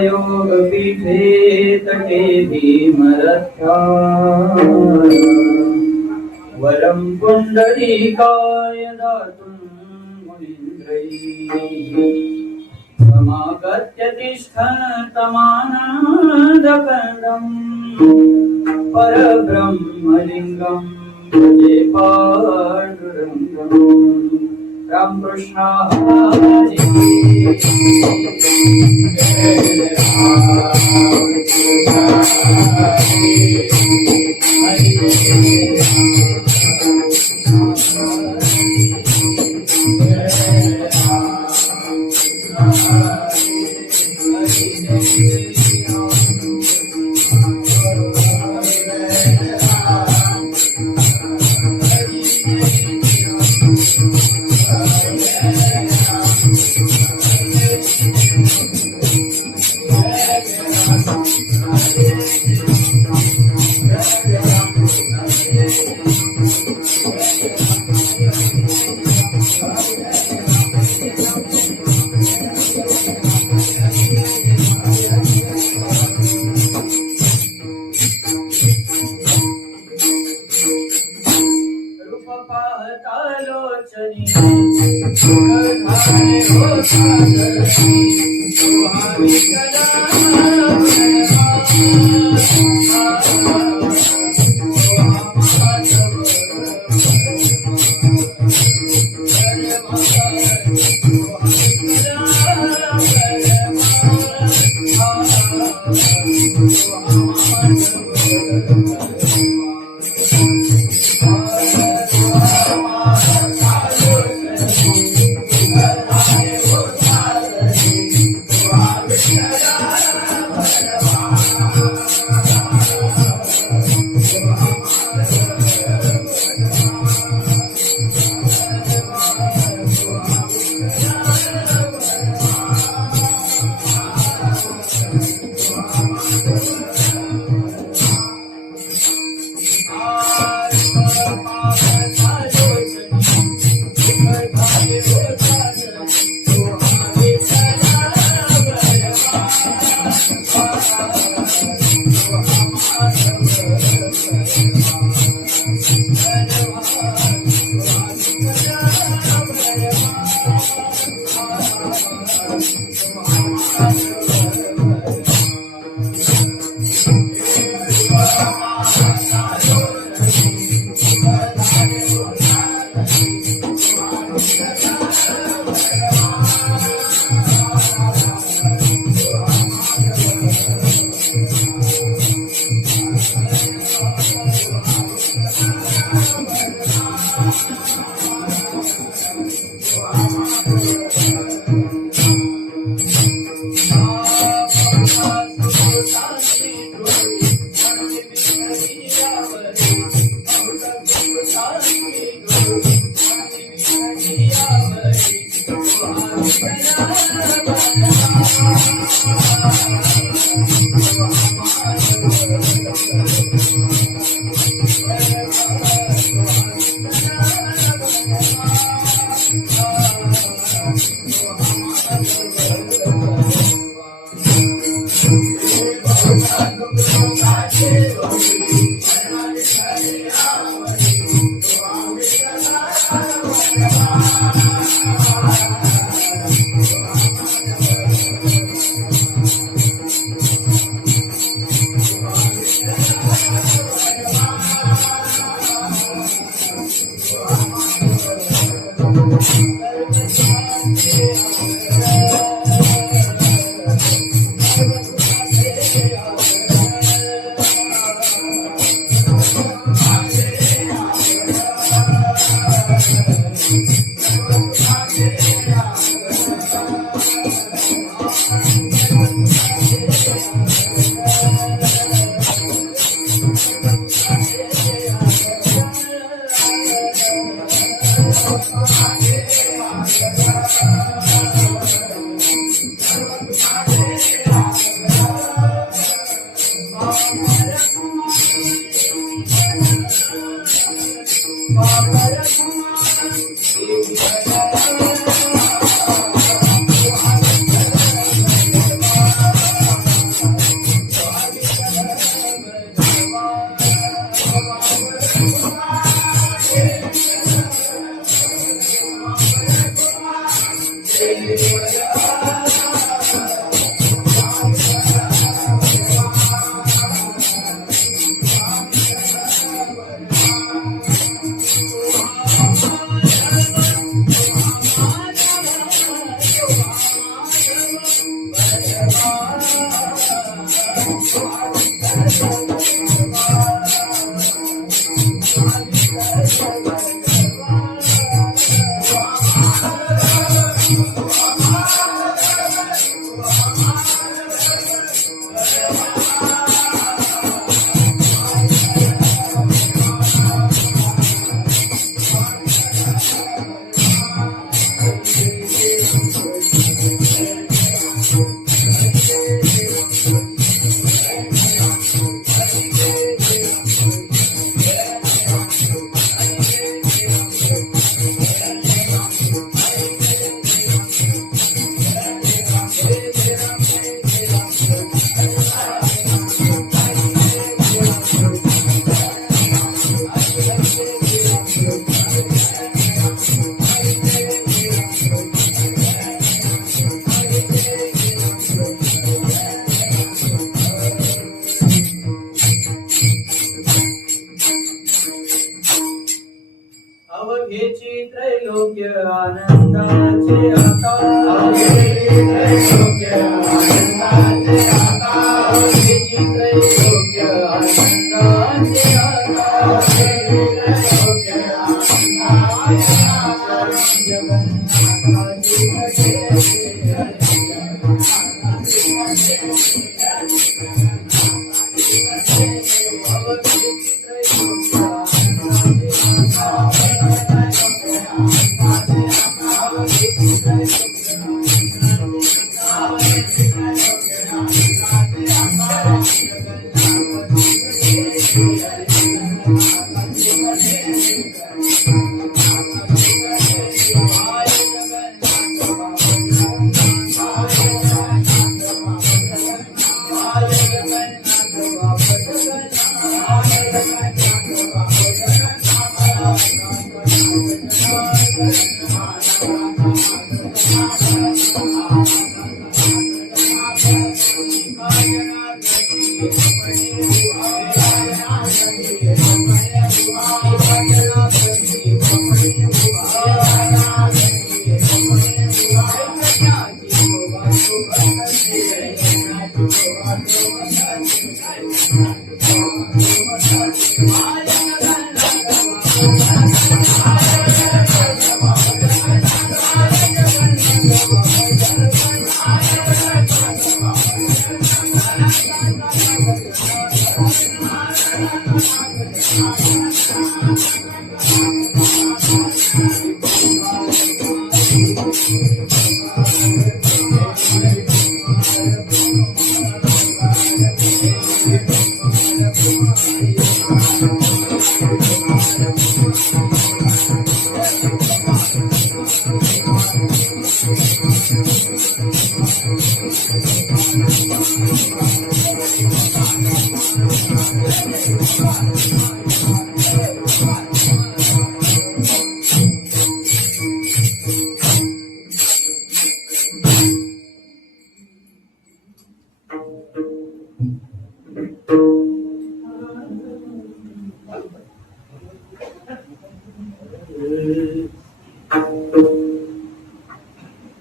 योगपीठे तटे भीमरथ्या वरं पुण्डरीकाय दातुं मुनीन्द्रैः समागत्य तिष्ठन्तमानन्दकन्दं परब्रह्मलिङ्गं भजे पाण्डुरङ्गम्। रामकृष्ण हरे अवघेची त्रैलोक्य आनंदाचे आकार अवघेची त्रैलोक्य आनंदाचे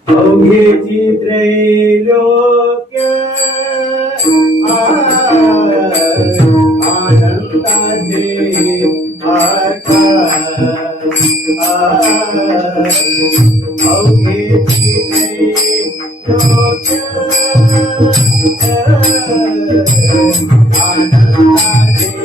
अवघेची त्रैलोक्य आनंदाचे आकार अवघेची त्रैलोक्य आनंदाचे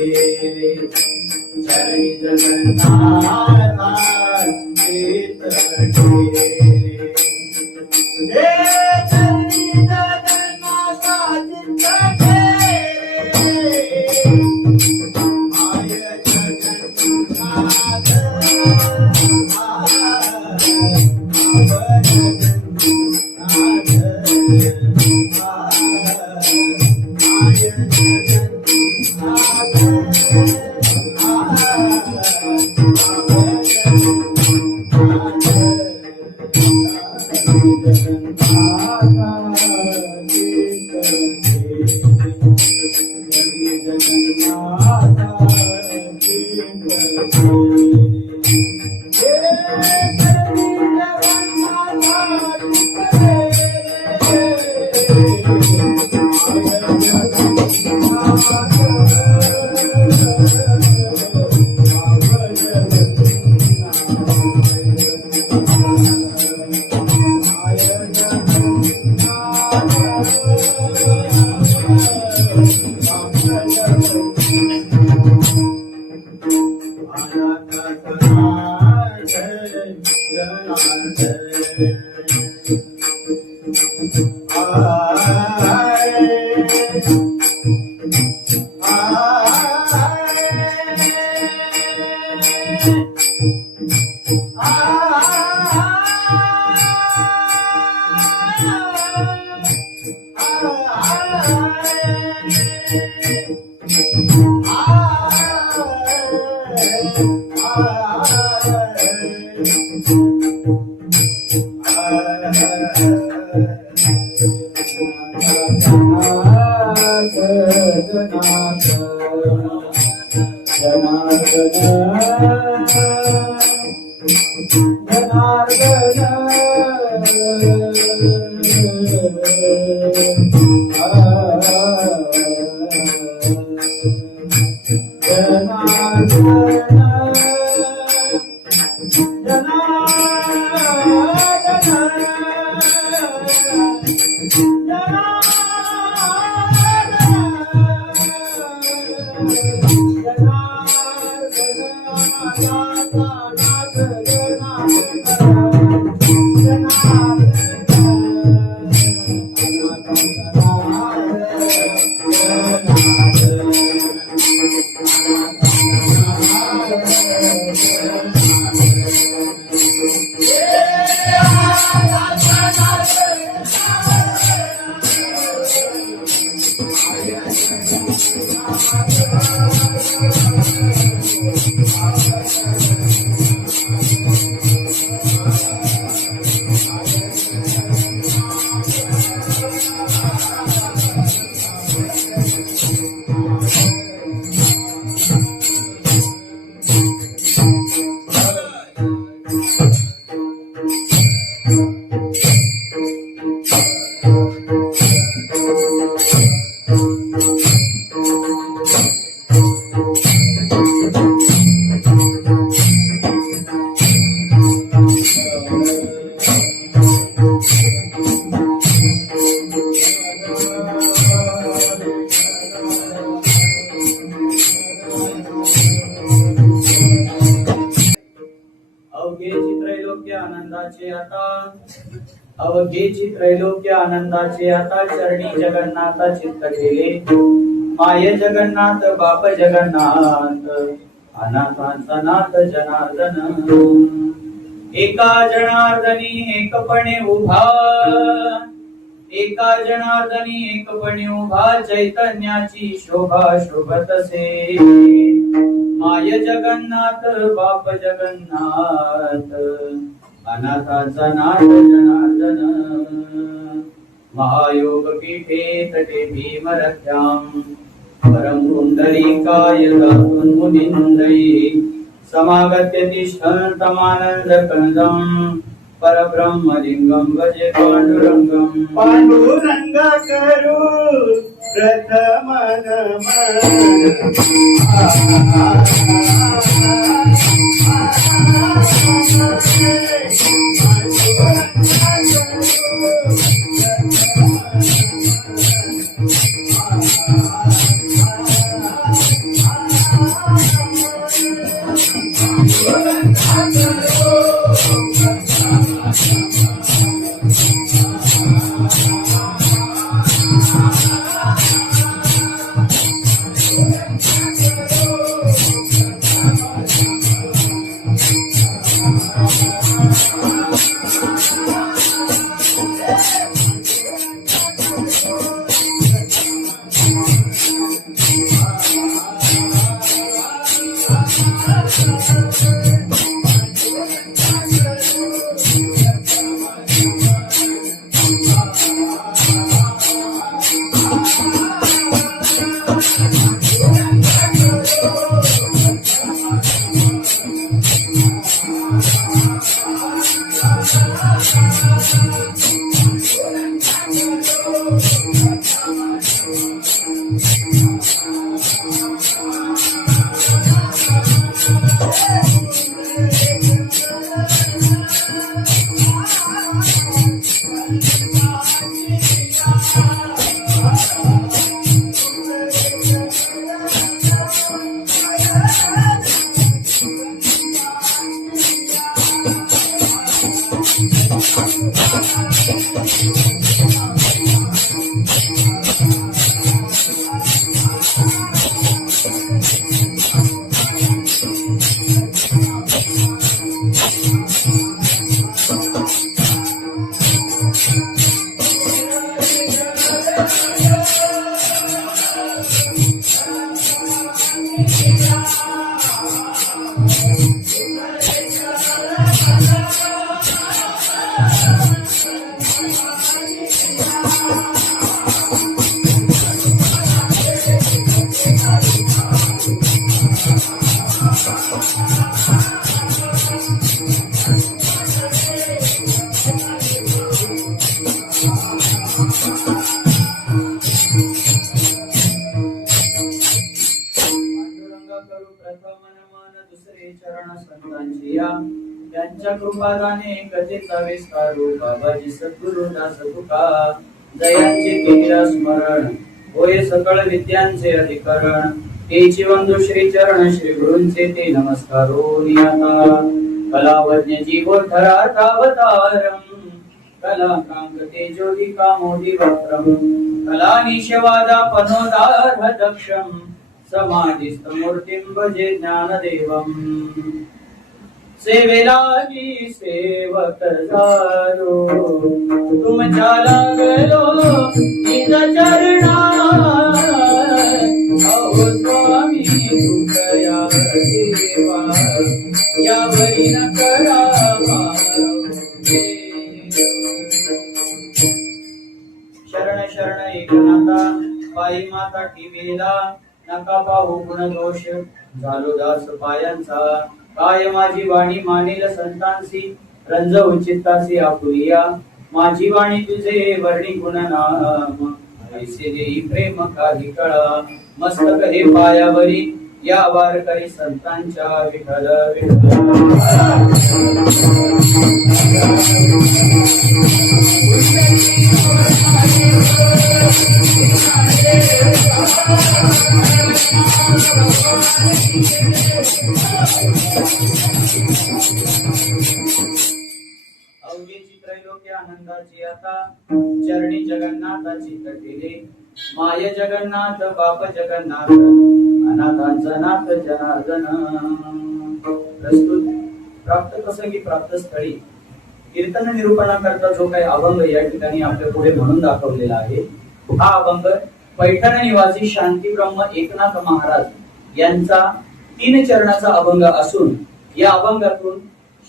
चरणी जगन्नाथा चित्त ठेले हे चरणी जगन्नाथा चित्त ठेले माय जगन्नाथ अवघेची त्रैलोक्य आनंदाचे आता चरणी जगन्नाथ चित्त ठेले माय जगन्नाथ बाप जगन्नाथ अनाथांचा नाथ जनार्दन एका जनार्दनी एकपणे उभा एका जनार्दनी एकपणे उभा चैतन्याची शोभा शोभतसे माय जगन्नाथ बाप जगन्नाथ अनाथाचा नाथ जनार्दन महायोग पीठे तटे भीमरथ्याम परम पुंडरीकाय दातुन मुनिंदयी समागत्य तिष्ठन् तमानंद कंदम परब्रह्मलिंगम भजे पांडुरंगम पांडुरंग करू प्रथम नमन दुसरे चरण संतांची या त्यांच्या कृपादाने कथेचा विस्तारू बाबाजी सद्गुरु दास तुका जयांचे केला स्मरण होय सकळ विद्यांचे अधिकरण तेची वंदू श्री चरण श्री गुरूंचे ते नमस्कारो नियता कलावज्ञ जीवोद्धरार्थावतारम कला क्रांगते ज्योतिका मोदी वक्त्रम कला निशवादा पनोदार्थ दक्षम समाधिस्थ मूर्तिं भजे ज्ञानदेवम सेवेलागी सेवक झालो तुमच्या लागलो निज चरणा अहो स्वामी तुकया देवा यावरी न करावा शरण शरण एकनाथा पायी माता टिवेला नका पाहू गुण दोष झालो दास पायांचा काय माझी वाणी मानेल संतांसी रंज उचितासी आपुरिया माझी वाणी तुझे वर्णी गुणनाम ऐसे देई प्रेम काही कळा मस्तक हे पायावरी या वारकरी संतांच्या विठ्ठल अवघेची त्रैलोक्य आनंदाची आता चरणी जगन्नाथाची कटिले माय जगन्नाथ बाप जगन्नाथ अनाथांचा नाथ जनार्दन प्रस्तुत प्राप्त प्रसंगी प्राप्त स्थळी कीर्तन निरूपणाकरता जो काही अभंग या ठिकाणी आपल्या पुढे म्हणून दाखवलेला आहे हा अभंग पैठण निवासी शांती ब्रह्म एकनाथ महाराज यांचा 3 चरणाचा अभंग असून या अभंगातून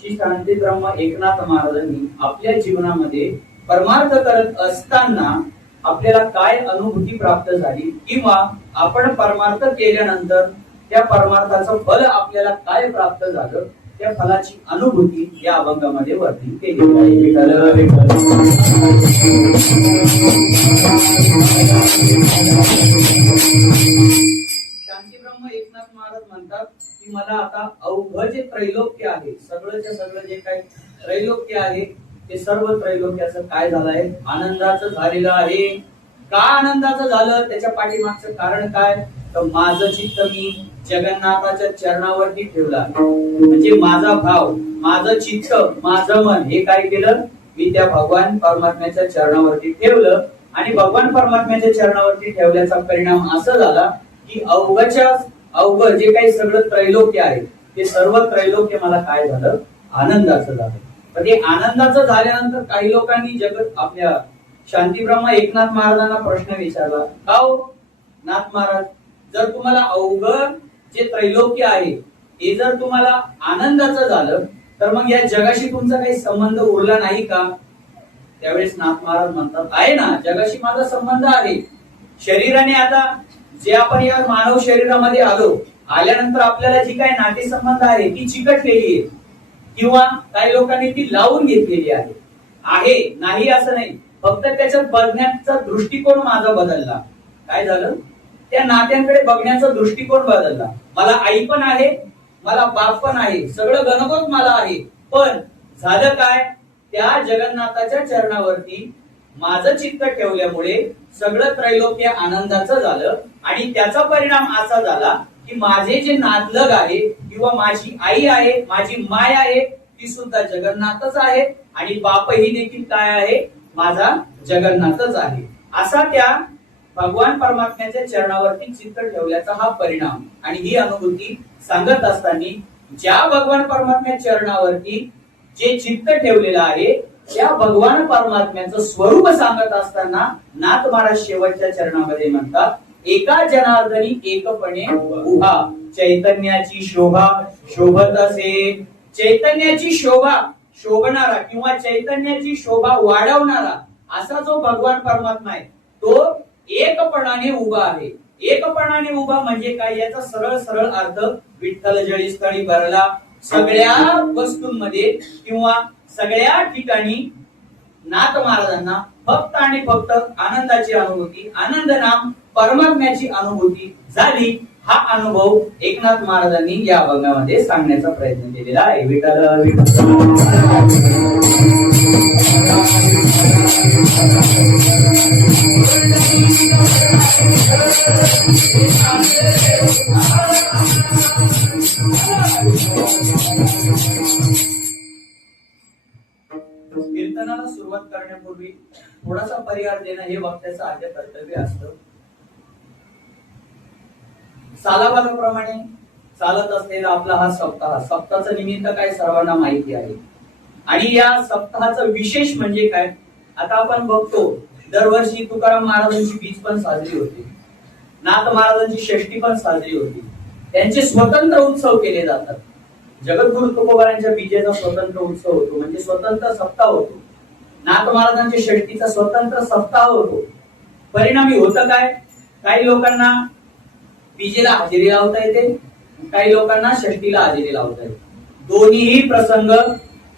श्री शांती ब्रह्म एकनाथ महाराजांनी आपल्या जीवनामध्ये परमार्थ करत असताना आपल्याला काय अनुभूती प्राप्त झाली किंवा आपण परमार्थ केल्यानंतर त्या परमार्थाचं फल आपल्याला काय प्राप्त झालं त्या फलाची अनुभूती या अभंगामध्ये वर्णन केली आहे. विठ्ठल विठ्ठल शांती ब्रह्म एकनाथ महाराज म्हणतात की मला आता अवघ जे त्रैलोक्य आहे सगळंच्या सगळं जे काही त्रैलोक्य आहे ते सर्व त्रैलोक्याचं काय झालं आहे आनंदाचं झालेलं आहे. का आनंदाचं झालं त्याच्या पाठीमागचं कारण काय तर माझं चित्त मी जगन्नाथाच्या चरणावरती ठेवला म्हणजे माझा भाव माझं चित्त माझं मन हे काय केलं मी त्या भगवान परमात्म्याच्या चरणावरती ठेवलं आणि भगवान परमात्म्याच्या चरणावरती ठेवल्याचा परिणाम असा झाला की अवघ जे काही सगळं त्रैलोक्य आहे ते सर्व त्रैलोक्य मला काय झालं आनंदाचं झालं. पण ते आनंदाचं झाल्यानंतर काही लोकांनी जगत आपल्या शांतीब्रह्म एकनाथ महाराजांना प्रश्न विचारला का हो नाथ महाराज जर तुम्हाला अवघ जे त्रैलोक्य आहे हे जर तुम्हाला आनंदाचं झालं तर मग या जगाशी तुमचा काही संबंध उरला नाही का? त्यावेळेस नाथ महाराज म्हणतात, आहे ना, जगाशी माझा संबंध आहे. शरीराने आता जे आपण या मानव शरीरामध्ये आल्यानंतर आपल्याला जी काही नातेसंबंध आहे ती चिकटलेली आहे किंवा काही लोकांनी ती लावून घेतलेली आहे नाही असं नाही, फक्त त्याच्यात बघण्याचा दृष्टिकोन माझा बदलला. काय झालं? त्या नात्यांकडे बघण्याचा दृष्टिकोन बदलला. मला आई पण आहे, मला बाप पण आहे, सगळं गणगोत मला आहे, पण झालं काय? त्या जगन्नाथाच्या चरणावरती माझं चित्त ठेवल्यामुळे सगळं त्रैलोक्य आनंदाचं झालं आणि त्याचा परिणाम असा झाला की माझे जे नातलग आहे किंवा माझी आई आहे, माझी माय आहे, ती सुद्धा जगन्नाथच आहे आणि बापही देखील काय आहे? माझा जगन्नाथच आहे. असा त्या भगवान परमात्म्याच्या चरणावरती चित्त ठेवल्याचा हा परिणाम आणि ही अनुभूती सांगत असताना ज्या भगवान परमात्म्याच्या चरणावरती जे चित्त ठेवलेलं आहे त्या भगवान परमात्म्याचं स्वरूप सांगत असताना नाथ महाराज शेवटच्या चरणामध्ये म्हणतात, एका जनार्दनी एकपणे उभा चैतन्याची शोभा शोभत असे. चैतन्याची शोभा शोभणारा किंवा चैतन्याची शोभा वाढवणारा असा जो भगवान परमात्मा आहे तो एकपणाने उभा आहे. एकपणाने उभा म्हणजे काय? याचा सरळ सरळ अर्थ विठ्ठल जळी स्थळी भरला. सगळ्या वस्तूंमध्ये किंवा सगळ्या ठिकाणी नाथ महाराजांना फक्त आणि फक्त आनंदाची अनुभूती, आनंद नाम परमात्म्याची अनुभूती झाली. हा अनुभव एकनाथ महाराजांनी या अभंगामध्ये सांगण्याचा प्रयत्न केलेला आहे. विठ्ठल विठ्ठल कीर्तनाला सुरुवात करण्यापूर्वी थोडासा परिहार देणं हे वक्त्याचं आद्य कर्तव्य असतं. सालाबालाप्रमाणे चालत असलेला आपला हा सप्ताह, सप्ताहाचं निमित्त काय सर्वांना माहिती आहे आणि या सप्ताहाचं विशेष म्हणजे काय? आता आपण बघतो दरवर्षी तुकाराम महाराजांची बीज पण साजरी होते, नाथ महाराजांची षष्टी पण साजरी होती, त्यांचे स्वतंत्र उत्सव केले जातात. जगद्गुरु तुकोबारांच्या बीजेचा स्वतंत्र उत्सव होतो म्हणजे स्वतंत्र सप्ताह होतो. नाथ महाराजांच्या षष्टीचा स्वतंत्र सप्ताह होतो. परिणामी होतं काय? काही लोकांना बीजेला हजेरी लावता येते, काही लोकांना षष्टीला हजेरी लावता येते. दोन्हीही प्रसंग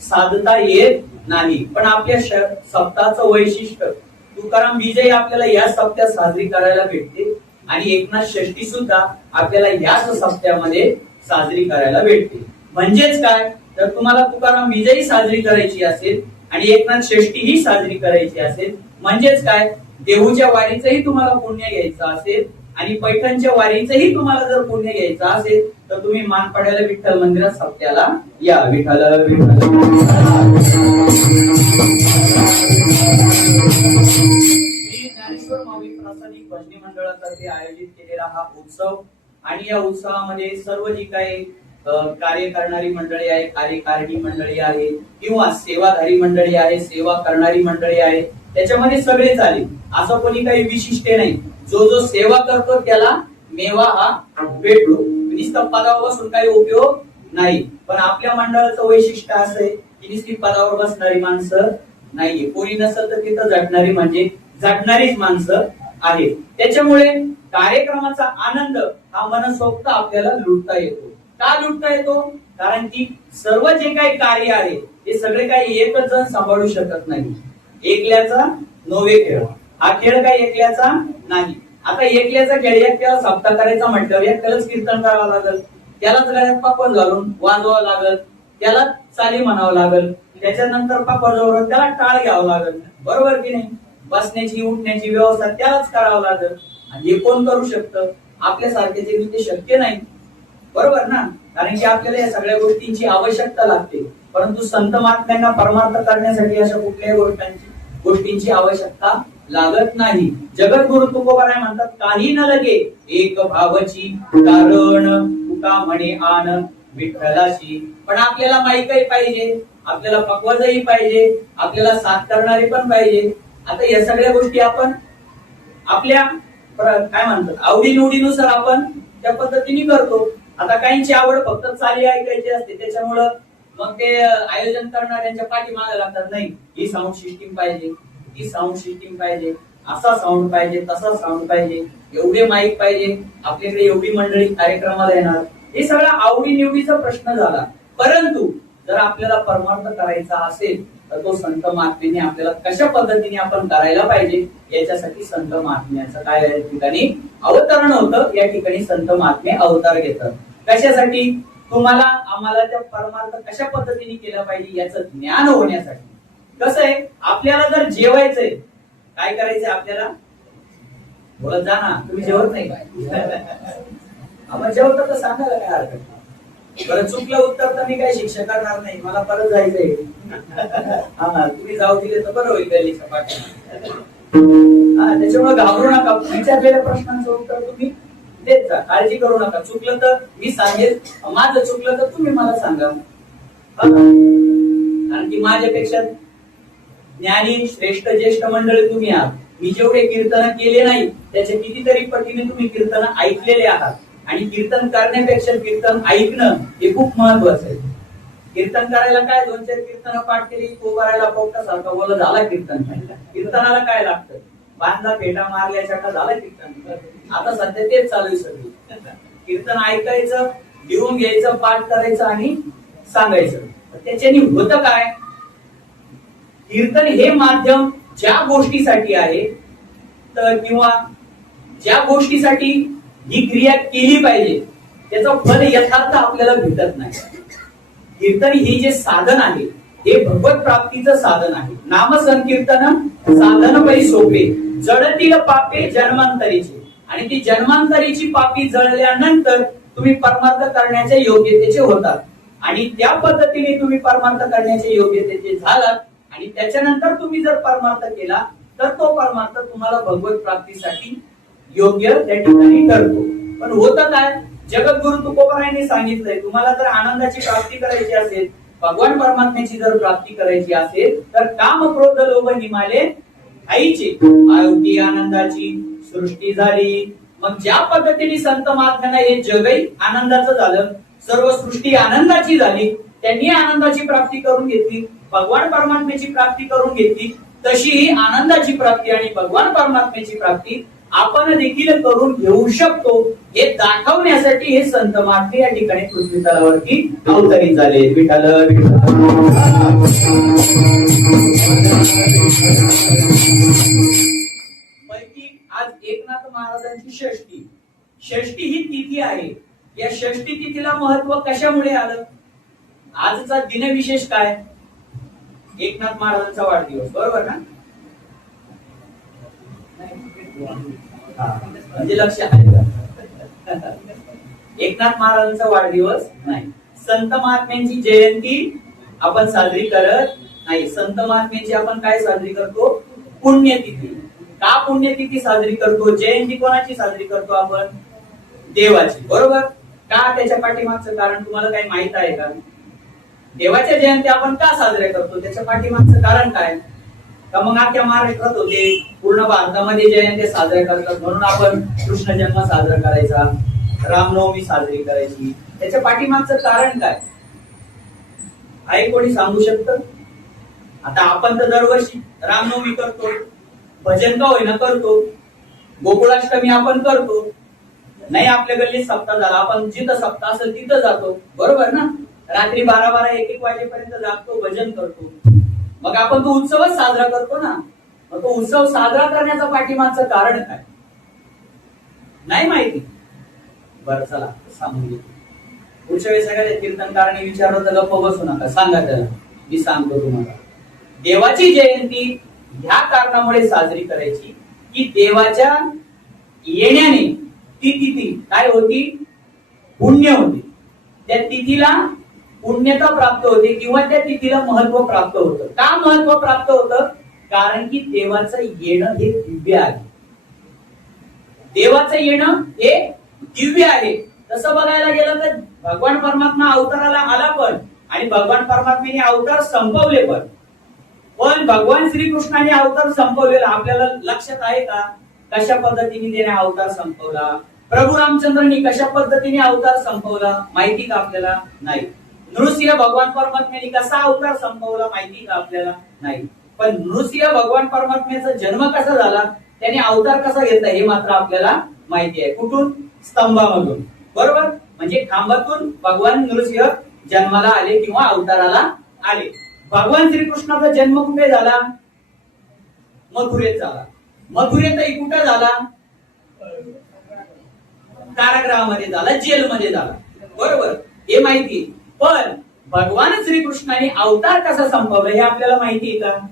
साधता येत नाही. पण आपल्या सप्ताहाचं वैशिष्ट्य तुकाराम बीजही आपल्याला या सप्त्यात साजरी करायला भेटते आणि एकनाथ षष्टी सुद्धा आपल्याला याच सप्त्यामध्ये साजरी करायला भेटते. म्हणजेच काय? तर तुम्हाला तुकाराम बीजही साजरी करायची असेल आणि एकनाथ षष्टी ही साजरी करायची असेल, म्हणजेच काय? देहूच्या वारीचंही तुम्हाला पुण्य घ्यायचं असेल आणि पैठणच्या वारीचंही तुम्हाला जर पुण्य घ्यायचं असेल तर तुम्ही मानपाड्याला विठ्ठल मंदिरात सप्त्याला या. विठ्ठल विठ्ठल ज्ञानेश्वर माऊली प्रासादिक भजनी मंडळातर्फे आयोजित केलेला हा उत्सव आणि या उत्सवामध्ये सर्व जी काही कार्य करणारी मंडळी आहे, कार्यकारिणी मंडळी आहे किंवा सेवाधारी मंडळी आहे, सेवा करणारी मंडळी आहे, त्याच्यामध्ये सगळेच आले. असं कोणी काही विशिष्ट नाही. जो जो सेवा करतो त्याला मेवा हा भेटतो. नुसतं पदावर बसून काही उपयोग नाही. पण आपल्या मंडळाचं वैशिष्ट्य असं आहे की नुसती पदावर बसणारी माणसं नाहीये. कोणी नसेल तर तिथं झटणारी म्हणजे झटणारीच माणसं आहेत. त्याच्यामुळे कार्यक्रमाचा आनंद हा मनसोक्त आपल्याला लुटता येतो. का लुटता येतो? कारण की सर्व जे काही कार्य आहे ते सगळे काही एकच जण सांभाळू शकत नाही. एकल्याचा नोवे खेळ, हा खेळ काही एकल्याचा नाही. आता एकल्याचा खेळ एकट्याला सप्ताह करायचा म्हटल्यावर एकट्यालाच कीर्तन करावं लागल, त्यालाच गळ्यात पापड घालून वाजवावं लागल, त्याला चाली म्हणावं लागल, त्याच्यानंतर पापड जवळ त्याला टाळ घ्यावं लागल, बरोबर की नाही? बसण्याची उठण्याची व्यवस्था त्यालाच करावं लागल. आणि हे कोण करू शकतं? आपल्यासारखे ते शक्य नाही, बरोबर ना? कारण की आपल्याला या सगळ्या गोष्टींची आवश्यकता लागते. परंतु संत महात्म्यांना परमार्थ करण्यासाठी अशा कुठल्याही गोष्टींची आवश्यकता लागत नाही. जगद्गुरु तुकोबाराय म्हणतात, काही न लगे एक भावची कारण तुका म्हणे आन विठ्ठलाची. पण आपल्याला माईकही पाहिजे, आपल्याला पकवाजही पाहिजे, आपल्याला साथ करणारी पण पाहिजे. आता या सगळ्या गोष्टी आपण आपल्या काय म्हणतात आवडीनिवडीनुसार आपण त्या पद्धतीने करतो. आता काहींची आवड फक्त चाली ऐकायची असते, त्याच्यामुळं मग ते आयोजन करणाऱ्यांच्या पाठीमागे लागतात. नाही, ही साऊंड सिस्टीम पाहिजे, ती साऊंड सिस्टीम पाहिजे, असा साऊंड पाहिजे, तसा साऊंड पाहिजे, एवढे माईक पाहिजे, आपल्याकडे एवढी मंडळी कार्यक्रमाला येणार. हे सगळं आवडी निवडीचा प्रश्न झाला. परंतु जर आपल्याला परमार्थ करायचा असेल तर तो संत महात्म्यांनी आपल्याला कशा पद्धतीने आपण करायला पाहिजे याच्यासाठी संत महात्म्याचं काय या ठिकाणी अवतरण होतं. या ठिकाणी संत महात्मे अवतार घेतात. कशासाठी? तुम्हाला आम्हाला त्या परमार्थ कशा पद्धतीने केला पाहिजे याचं ज्ञान होण्यासाठी. कसं आहे, आपल्याला जर जेवायचंय, काय करायचंय आपल्याला? बोलत जा ना, तुम्ही जेवत नाही काय? आपण जेवतो तर सांगायला काय हरकत नाही. बरं, चुकलं उत्तर तर मी काय शिक्षा करणार नाही, मला परत जायचंय. हा, तुम्ही जाऊ दिले तर बरं होईल गल्लीच्या पाठी. हा, त्याच्यामुळे घाबरू नका. विचारलेल्या प्रश्नांचं उत्तर तुम्ही देत जा, काळजी करू नका. चुकलं तर मी सांगेल, माझं चुकलं तर तुम्ही मला सांगा. कारण की माझ्यापेक्षा ज्ञानी श्रेष्ठ ज्येष्ठ मंडळी तुम्ही आहात. मी जेवढे कीर्तन केले नाही त्याचे कितीतरी पटीने तुम्ही कीर्तन ऐकलेले आहात. आणि कीर्तन करण्यापेक्षा कीर्तन ऐकणं हे खूप महत्वाचं आहे. कीर्तन करायला काय 2-4 कीर्तन पाठ केली, तो करायला पोपटासारखा बोला झाला कीर्तन. कीर्तनाला काय लागतं? बांधला फेटा मारल्याच्या का झाला कीर्तन. आता सध्या तेच चालू आहे सगळं. कीर्तन ऐकायचं, लिहून घ्यायचं, पाठ करायचं आणि सांगायचं. त्याच्याने होतं काय? कीर्तन हे माध्यम ज्या गोष्टीसाठी आहे तर किंवा ज्या गोष्टीसाठी ही क्रिया केली पाहिजे त्याचं फल यथार्थ आपल्याला भेटत नाही. कीर्तन हे जे साधन आहे हे भगवत प्राप्तीचं साधन आहे. नाम संकीर्तन साधन पै सोपे, जळतील पापे जन्मांतरीचे. आणि ती जन्मांतरीची पापी जळल्यानंतर तुम्ही परमार्थ करण्याच्या योग्यतेचे होतात. आणि त्या पद्धतीने तुम्ही परमार्थ करण्याच्या योग्यतेचे झालात आणि त्याच्यानंतर तुम्ही जर परमार्थ केला तर तो परमार्थ तुम्हाला भगवत प्राप्तीसाठी योग्य त्या ठिकाणी ठरतो. पण होतं काय? जगद्गुरु तुकोबारायांनी सांगितलंय, तुम्हाला जर आनंदाची प्राप्ती करायची असेल, भगवान परमात्म्याची जर प्राप्ती करायची असेल तर काम क्रोध लोभ निमाले आईची आयुती आनंदाची सृष्टी झाली. मग ज्या पद्धतीने संत महात्म्यांना हे जगही आनंदाचं झालं, सर्व सृष्टी आनंदाची झाली, त्यांनी आनंदाची प्राप्ती करून घेतली, भगवान परमात्म्याची प्राप्ती करून घेतली, तशी ही आनंदाची प्राप्ती आणि भगवान परमात्म्याची प्राप्ती आपण देखील करून घेऊ शकतो हे दाखवण्यासाठी हे संत महात्मे या ठिकाणी पृथ्वी तलावरती अवतरित झाले. विठ्ठल पैकी आज एकनाथ महाराजांची षष्ठी ही तिथी आहे. या षष्ठी तिथीला महत्व कशामुळे आलं? आजचा दिनविशेष काय? एकनाथ महाराजांचा वाढदिवस, बरोबर ना? म्हणजे लक्ष आहे का? एकनाथ महाराजांचा वाढदिवस नाही, संत महात्म्यांची जयंती आपण साजरी करत नाही. संत महात्म्यांची आपण काय साजरी करतो? पुण्यतिथी. का पुण्यतिथी साजरी करतो? जयंती कोणाची साजरी करतो आपण? देवाची, बरोबर? का? त्याच्या पाठीमागचं कारण तुम्हाला काही माहित आहे का? देवाच्या जयंती आपण का साजऱ्या करतो त्याच्या पाठीमागचं कारण काय? का मग अख्ख्या महाराष्ट्रात होते, पूर्ण भारतामध्ये जयंती साजऱ्या करतात म्हणून आपण कृष्ण जन्म साजरा करायचा, रामनवमी साजरी करायची, त्याच्या पाठीमागचं कारण काय आहे? कोणी सांगू शकतं? आता आपण तर दरवर्षी रामनवमी करतो, भजन का होईना करतो, गोकुळाष्टमी आपण करतो, नाही आपल्या गल्लीत सप्ताह झाला आपण जिथं सप्ताह असेल तिथं जातो, बरोबर ना? रात्री 12-12, 1-1 वाजेपर्यंत जागतो, भजन करतो. मग आपण तो उत्सवच साजरा करतो ना. मग तो उत्सव साजरा करण्याचं पाठीमागचं कारण काय? नाही माहिती? बरं, चला सांगून घेऊ. पुढच्या वेळेस सगळ्या कीर्तनकारांनी विचारलं तर गप्प बसू नका, सांगा त्याला, मी सांगतो तुम्हाला. देवाची जयंती ह्या कारणामुळे साजरी करायची की देवाच्या येण्याने ती तिथी काय होती? पुण्य होती. त्या तिथीला पुण्यता प्राप्त होते किंवा त्या तिथीला महत्व प्राप्त होतं. का महत्व प्राप्त होतं? कारण की देवाचं येणं हे दिव्य आहे. देवाचं येणं हे दिव्य आहे. तसं बघायला गेलं तर भगवान परमात्मा अवताराला आला पण आणि भगवान परमात्म्याने अवतार संपवले पण भगवान श्रीकृष्णाने अवतार संपवलेला आपल्याला लक्षात आहे का? कशा पद्धतीने त्याने अवतार संपवला? प्रभू रामचंद्रांनी कशा पद्धतीने अवतार संपवला माहिती का आपल्याला? नाही. नृसिंह भगवान परमात्म्याने कसा अवतार संपवला माहिती का आपल्याला? नाही. पण नृसिंह भगवान परमात्म्याचा जन्म कसा झाला, त्याने अवतार कसा घेतला हे मात्र आपल्याला माहिती आहे. कुठून? स्तंभामधून. बरोबर. म्हणजे खांबातून भगवान नृसिंह जन्माला आले किंवा अवताराला आले. भगवान श्रीकृष्णाचा जन्म कुठे झाला? मथुरेत झाला. मथुरेतही कुठे झाला? कारागृहामध्ये झाला, जेलमध्ये झाला. बरोबर, हे माहिती. पण भगवान श्रीकृष्णाने अवतार कसा संपवला हे आपल्याला माहिती आहे का?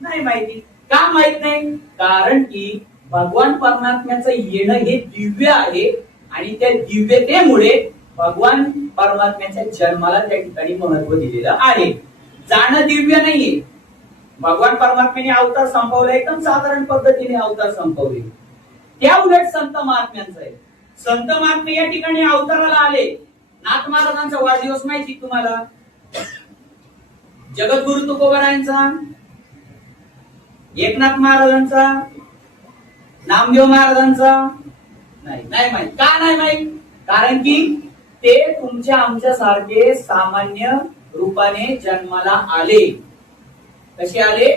नाही माहिती. का माहित नाही? कारण की भगवान परमात्म्याचं येणं हे दिव्य आहे आणि त्या दिव्यतेमुळे भगवान परमात्म्याच्या जन्माला त्या ठिकाणी महत्व दिलेलं आहे. जाणं दिव्य नाहीये. भगवान परमात्म्याने अवतार संपवला, एकदम साधारण पद्धतीने अवतार संपवले. त्या उलट संत महात्म्यांचं आहे. संत महात्मे या ठिकाणी अवताराला आले. नाथ महाराजांचा वाढदिवस माहिती तुम्हाला? जगद्गुरु तुकोबारायांचा, एकनाथ महाराजांचा, नामदेव महाराजांचा? नाही माहित. का नाही माहित? कारण की ते तुमच्या आमच्या सारखे सामान्य रूपाने जन्माला आले. कसे आले?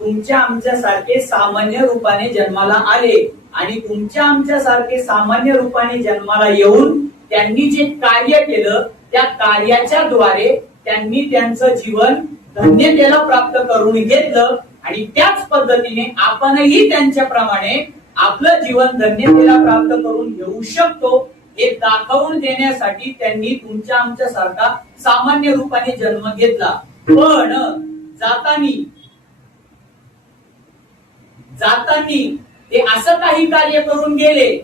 तुमच्या आमच्या सारखे सामान्य रूपाने जन्माला आले. आणि तुमच्या आमच्या सारखे सामान्य रूपाने जन्माला येऊन त्यांनी जे कार्य केलं त्या कार्याच्या द्वारे त्यांनी त्यांचं जीवन धन्यतेला प्राप्त करून घेतलं. आणि त्याच पद्धतीने आपणही त्यांच्याप्रमाणे आपलं जीवन धन्यतेला प्राप्त करून घेऊ शकतो हे दाखवून देण्यासाठी त्यांनी तुमच्या आमच्या सारखा सामान्य रूपाने जन्म घेतला. पण जातानी ते असं काही कार्य करून गेले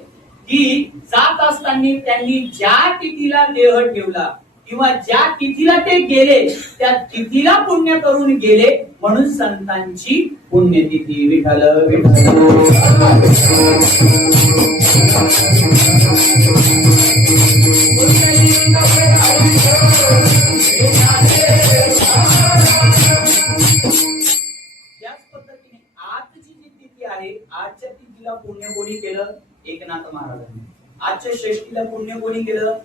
की जात असताना त्यांनी ज्या तिथीला देह ठेवला किंवा ज्या तिथीला ते गेले त्या तिथीला पुण्य करून गेले. म्हणून संतांची पुण्यतिथी. विठ्ठल आजच्या तिथीला पुण्य कोणी केलं? एकनाथ महाराजांनी. आजच्या षष्टीला पुण्य कोणी केलं?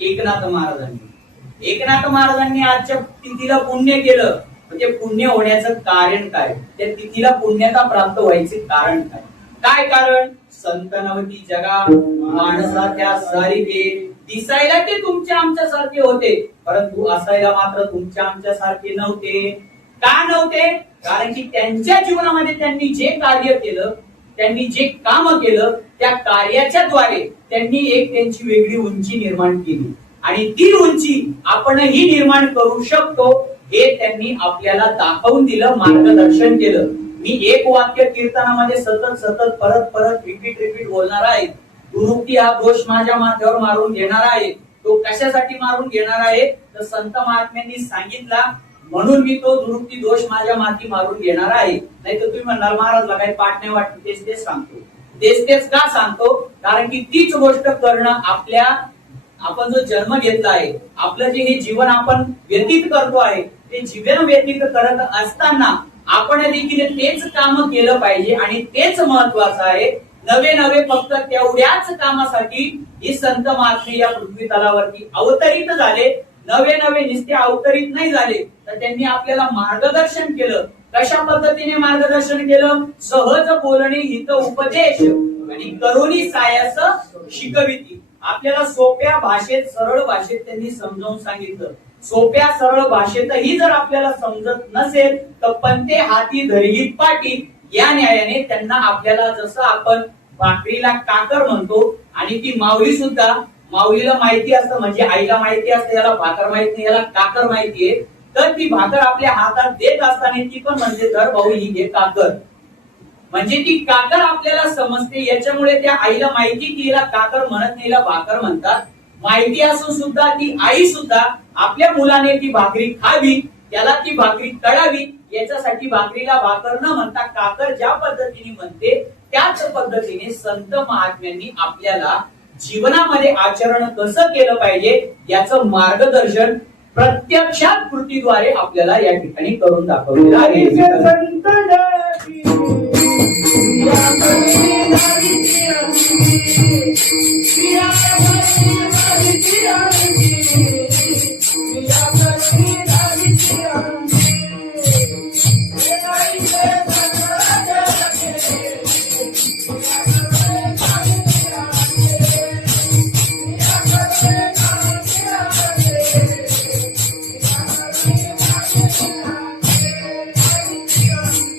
एकनाथ महाराजांनी. एकनाथ महाराजांनी आजच्या तिथीला पुण्य केलं. म्हणजे पुण्य होण्याचं कारण काय? त्या तिथीला पुण्यता प्राप्त व्हायचे कारण काय? काय कारण? संत नव्हती जगा माणसा त्या सारिके. दिसायला ते तुमच्या आमच्या सारखे होते परंतु असायला मात्र तुमच्या आमच्या सारखे नव्हते. का नव्हते? कारण की त्यांच्या जीवनामध्ये त्यांनी जे कार्य केलं, त्यांनी जे काम केलं त्या कार्याच्या द्वारे त्यांनी एक त्यांची वेगळी उंची निर्माण केली. आणि ती उंची आपणही निर्माण करू शकतो हे त्यांनी आपल्याला दाखवून दिलं, मार्गदर्शन केलं. मी एक वाक्य कीर्तनामध्ये सतत परत रिपीट बोलणार आहे. दुरुक्ती हा दोष माझ्या माथ्यावर मारून घेणार आहे. तो कशासाठी मारून घेणार आहे? तर संत महात्म्यांनी सांगितला म्हणून मी तो दुरुक्ती दोष माझ्या माथी मारून घेणार आहे. नाही तर तुम्ही म्हणणार महाराजला काही पाठ नाही वाटत, तेच सांगतो. तेच का सांगतो? कारण की तीच गोष्ट करणं आपण जो जन्म घेतला आहे, आपलं जे हे जीवन आपण व्यतीत करतो आहे ते जीवन व्यतीत करत असताना आपण देखील तेच काम केलं पाहिजे. आणि तेच महत्वाचं आहे. नवे फक्त तेवढ्याच कामासाठी ही संत महात्मे या पृथ्वी तलावरती अवतरित झाले. नवे नुसते अवतरित नाही झाले तर त्यांनी आपल्याला मार्गदर्शन केलं. कशा पद्धतीने मार्गदर्शन केलं? सहज बोलणे हित उपदेश आणि करुणी सायास शिकविती. आपल्याला सोप्या भाषेत, सरळ भाषेत त्यांनी समजावून सांगितलं. सोप्या सरळ भाषेतही जर आपल्याला समजत नसेल तर पंते हाती धरलीत पाटी या न्यायाने त्यांना आपल्याला जसं आपण भाकरीला काकर म्हणतो आणि ती माऊली सुद्धा, माऊलीला माहिती असतं म्हणजे आईला माहिती असतं याला भाकर माहित नाही, याला काकर माहितीये, तर ती भाकर आपल्या हातात देत असताना ती पण म्हणजे धर भाऊ ही घे काकर. म्हणजे ती काकर आपल्याला समजते. याच्यामुळे त्या आईला माहिती की हिला काकर म्हणत नाही, हिला भाकर म्हणतात. माहिती असून सुद्धा ती आई सुद्धा आपल्या मुलाने ती भाकरी खावी, त्याला ती भाकरी तळावी, याच्यासाठी भाकरीला भाकर न म्हणता काकर ज्या पद्धतीने म्हणते त्याच पद्धतीने संत महात्म्यांनी आपल्याला जीवनामध्ये आचरण कसं केलं पाहिजे याचं मार्गदर्शन प्रत्यक्षात कृतीद्वारे आपल्याला या ठिकाणी करून दाखवलेलं आहे. संत क्रिया करुणी धाविती अंगी, क्रिया करुणी धाविती अंगी. वेदाईचे सगळं जगते, क्रिया करुणी धाविती अंगी, क्रिया करुणी धाविती अंगी, क्रिया करुणी धाविती अंगी.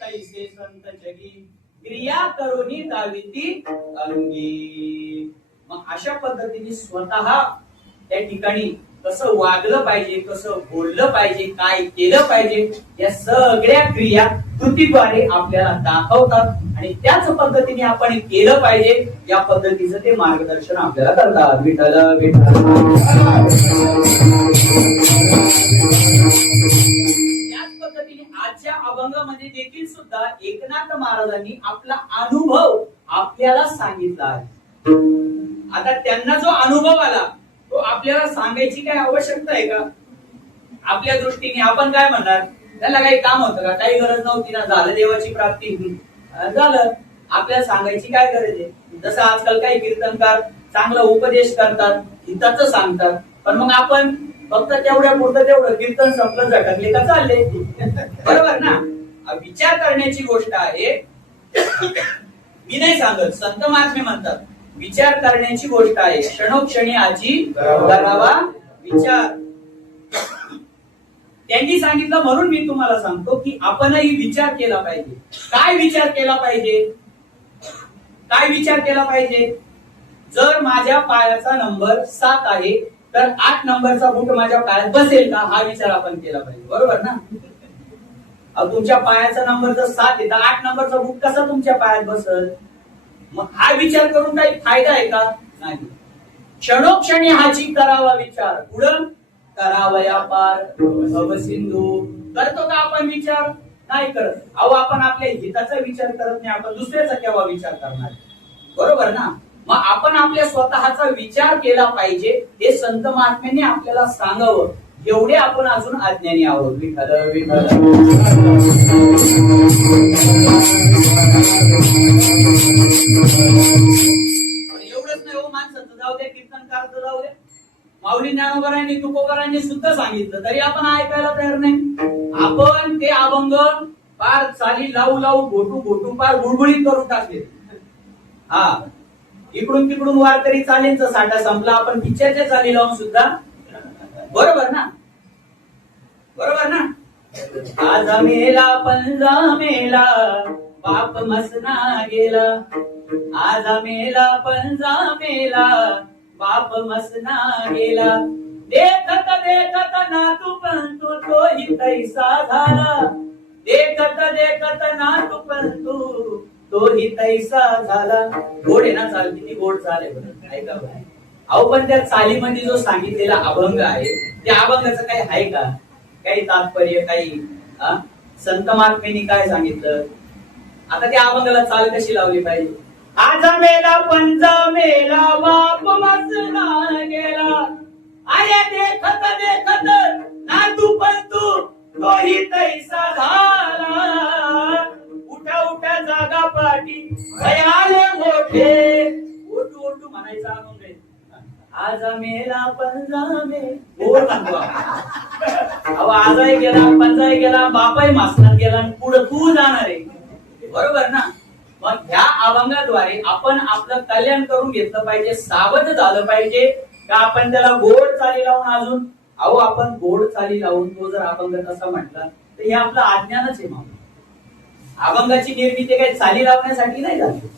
तैसे संत जगी क्रिया करुणी दाविती अंगी. मग अशा पद्धतीने स्वतः त्या ठिकाणी कसं वागलं पाहिजे, कसं बोललं पाहिजे, काय केलं पाहिजे, या सगळ्या क्रिया कृतीद्वारे आपल्याला दाखवतात आणि त्याच पद्धतीने आपण केलं पाहिजे या पद्धतीचं ते मार्गदर्शन आपल्याला करतात. विठ्ठल विठ्ठल. त्याच पद्धतीने आजच्या अभंगामध्ये देखील सुद्धा एकनाथ महाराजांनी आपला अनुभव आपल्याला सांगितला आहे. आता त्यांना जो अनुभव आला तो आपल्याला सांगायची काय आवश्यकता आहे का? आपल्या दृष्टीने आपण काय म्हणणार, त्याला काही काम होतं का, काही गरज नव्हती ना, झालं देवाची प्राप्ती झालं, आपल्याला सांगायची काय गरज आहे? जसं आजकाल काही कीर्तनकार चांगला उपदेश करतात, हिताचं सांगतात, पण मग आपण फक्त तेवढ्या पुरतं तेवढं कीर्तन संपलं झटकले का चालले. बरोबर ना? विचार करण्याची गोष्ट आहे. मी नाही सांगत, संत महात्मे म्हणतात विचार करण्याची गोष्ट आहे. क्षणोक्षणी आजी करावा विचार. त्यांनी सांगितलं म्हणून मी तुम्हाला सांगतो की आपणही विचार केला पाहिजे. काय विचार केला पाहिजे? काय विचार केला पाहिजे? जर माझ्या पायाचा नंबर 7 आहे तर 8 नंबरचा बूट माझ्या पायात बसेल का, हा विचार आपण केला पाहिजे. बरोबर ना? तुमच्या पायाचा नंबर जर 7 आहे तर 8 नंबरचा बूट कसा तुमच्या पायात बसेल? मग हा विचार करून काही फायदा आहे का? नाही. क्षणोक्षणी हाची करावा विचार, पुढं करावया पार भवसिंधू. करतो का आपण विचार? नाही करत. अहो आपण आपल्या हिताचा विचार करत नाही, आपण दुसऱ्याचा केव्हा विचार करणार? बरोबर ना? मग आपण आपल्या स्वतःचा विचार केला पाहिजे. हे संत महात्म्यांनी आपल्याला सांगावं, एवढे आपण अजून अज्ञानी आहोत. विठ्ठल विठ्ठल. एवढंच नाही हो माणसाचं, जाऊ द्या कीर्तनकारचं जाऊ द्या, माऊली ज्ञानोबरांनी तुकोबरांनी सुद्धा सांगितलं तरी आपण ऐकायला तयार नाही. आपण ते अभंग पार चाली लावू लावू घोटू घोटू पार गुळगुळीत करून टाकले. हा, इकडून तिकडून वारकरी चालींचा साठा संपला, आपण पिक्चरच्या चाली लावून सुद्धा. बरोबर ना? बरोबर ना? आज मेला पंजा मेला बाप मसना गेला, आज मेला पंजा मेला बाप मसना गेला. देखत देखत नातू पंतू तोही तैसा झाला, देखत देखत नातू पंतू तोही तैसा झाला. गोड आहे ना चाल, किती गोड चाल आहे बरं, ऐका बरं. अहो पण त्या चालीमध्ये जो सांगितलेला अभंग आहे त्या अभंगाचं काही आहे का? काही तात्पर्य, काही संत महात्म्यांनी काय सांगितलं? आता त्या अभंगाला चाल कशी लावली पाहिजे? आज मेला पंजा मेला बाप मसना गेला, आया देखत देखत नातू पंतू तोही तैसा झाला. उठा उठा जागा पाठी आले मोठे, ओटू ओटू म्हणायचा अभंग आहे. आज मेला पंजा मेला, अहो आजही गेला पंजाही गेला बापाही मासनात गेला, पुढे तू जाणार आहे. बरोबर ना? मग ह्या अभंगाद्वारे आपण आपलं कल्याण करून घेतलं पाहिजे, सावध झालं पाहिजे का आपण त्याला गोड चाली लावून अजून, अहो आपण गोड चाली लावून तो जर अभंग तसा म्हटला तर हे आपलं अज्ञानच आहे. मग अभंगाची निर्मिती काही चाली लावण्यासाठी नाही झाली,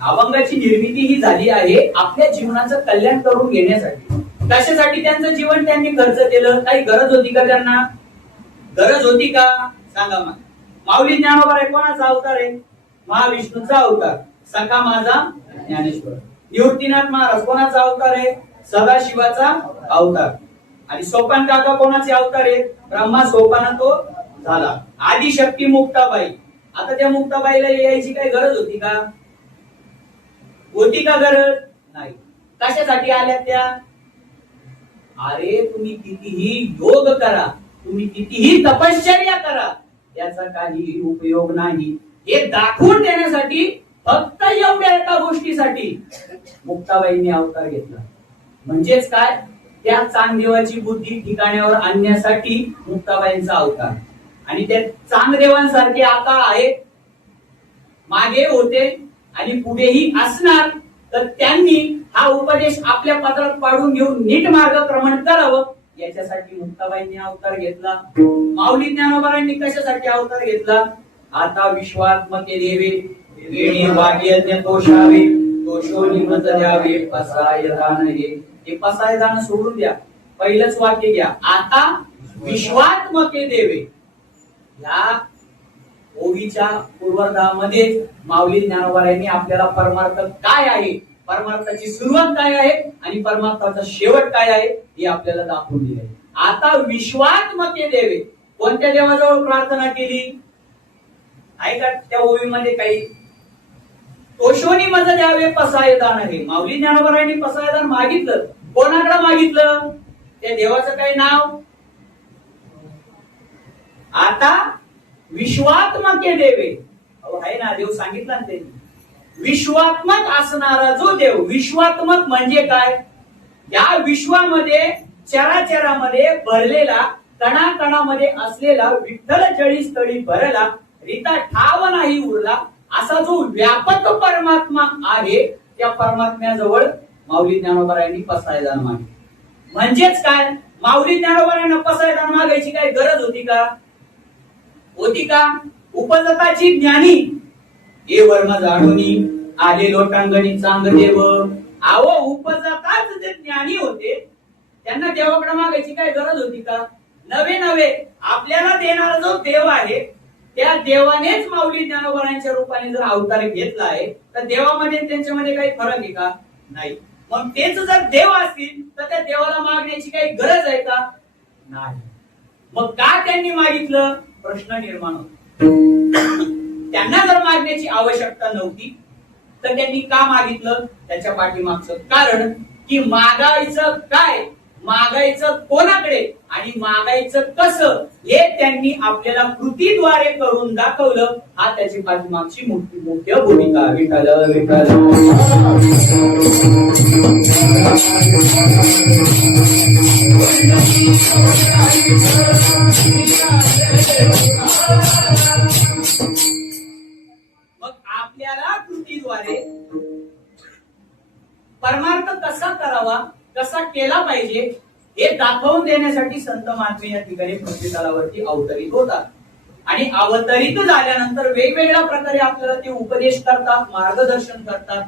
अभंगाची निर्मिती ही झाली आहे आपल्या जीवनाचं कल्याण करून घेण्यासाठी. कशासाठी त्यांचं जीवन त्यांनी खर्च केलं? काही गरज होती का त्यांना? गरज होती का? सांगा मग. माऊली ज्ञानोबा आहे कोणाचा अवतार आहे? महाविष्णूचा अवतार. सखा माझा ज्ञानेश्वर. निवृत्तीनाथ महाराज कोणाचा अवतार आहे? सदाशिवाचा अवतार. आणि सोपान काका कोणाचे अवतार आहे? ब्रह्मा सोपाना तो झाला. आदिशक्ती मुक्ताबाई. आता त्या मुक्ताबाईला यायची काही गरज होती का? होती का गरज? नाही. कशासाठी आल्या त्या? अरे तुम्ही कितीही योग करा, तुम्ही कितीही तपश्चर्या करा, याचा काही उपयोग नाही. हे दाखवून देण्यासाठी फक्त एवढ्या एका गोष्टीसाठी मुक्ताबाईंनी अवतार घेतला. म्हणजेच काय, त्या चांगदेवाची बुद्धी ठिकाण्यावर आणण्यासाठी मुक्ताबाईंचा अवतार. आणि त्या चांगदेवांसारखे आता आहेत, मागे होते आणि पुढेही असणार. तर त्यांनी हा उपदेश आपल्या पत्रात पाडून घेऊन नीट मार्गक्रमण करावं याच्यासाठी मुक्ताबाईंनी अवतार घेतला. माऊली ज्ञानोबांनी कशासाठी अवतार घेतला? आता विश्वात्मके देवे वेणी वाग्यज्ञ तोषावे तोषोनी मत द्यावे पसाय दान. हे पसाय दान सोडून द्या, पहिलंच वाक्य घ्या. आता विश्वात्मके देवे. या ओवीच्या पूर्वार्धामध्ये माऊली ज्ञानोबांनी आपल्याला परमार्थ काय आहे, परमार्थाची सुरुवात काय आहे आणि परमार्थाचा शेवट काय आहे हे आपल्याला दाखवून दिले. आता विश्वात्मके देवे. कोणत्या देवाजवळ प्रार्थना केली आहे का त्या ओवीमध्ये? काही तोषोनी मज द्यावे पसायदान आहे. माऊली ज्ञानोबांनी पसायदान मागितलं. कोणाकडे मागितलं? त्या देवाचं काही नाव? आता विश्वात्मके देवे. आहे ना, देव सांगितलं ना त्यांनी. विश्वात्मक असणारा जो देव. विश्वात्मक म्हणजे काय? या विश्वामध्ये चराचरामध्ये भरलेला, कणाकणामध्ये असलेला, विठ्ठल जळी स्थळी भरला, रीता ठाव नाही उरला असा जो व्यापक परमात्मा आहे, त्या परमात्म्याजवळ माऊली ज्ञानोबांनी पसायदान मागितलं. म्हणजेच काय, माऊली ज्ञानोबांना पसायदान मागायची काय गरज होती का? होती का? उपजताची ज्ञानी हे वर्म जाणूनी आले लोटांगणी चांगदेव. आवो उपजताच जे ज्ञानी होते त्यांना देवाकडे मागायची काय गरज होती का? नवे नवे आपल्याला देणारा जो देव आहे त्या देवानेच माऊली ज्ञानोबांच्या रूपाने जर अवतार घेतला आहे तर देवामध्ये त्यांच्यामध्ये काही फरक आहे का? नाही. मग तेच जर देव असतील तर त्या देवाला मागण्याची काही गरज आहे का? नाही. मग का त्यांनी मागितलं? प्रश्न निर्माण होतो. त्यांना जर मागण्याची आवश्यकता नव्हती तर त्यांनी का मागितलं? त्याच्या पाठीमागचं कारण की मागायचं काय, मागायचं कोणाकडे आणि मागायचं कसं हे त्यांनी आपल्याला कृतीद्वारे करून दाखवलं. हा त्याची पाठीमागची मोठी मोठी भूमिका. विठ्ठल विठ्ठल. मग आपल्याला कृतीद्वारे परमार्थ कसा करावा, कसा केला पाहिजे हे दाखवून देण्यासाठी संत महात्मे या ठिकाणी पृथ्वीतलावरती अवतरित होतात. आणि अवतरित झाल्यानंतर वेगवेगळ्या प्रकारे आपल्याला ते उपदेश करतात, मार्गदर्शन करतात.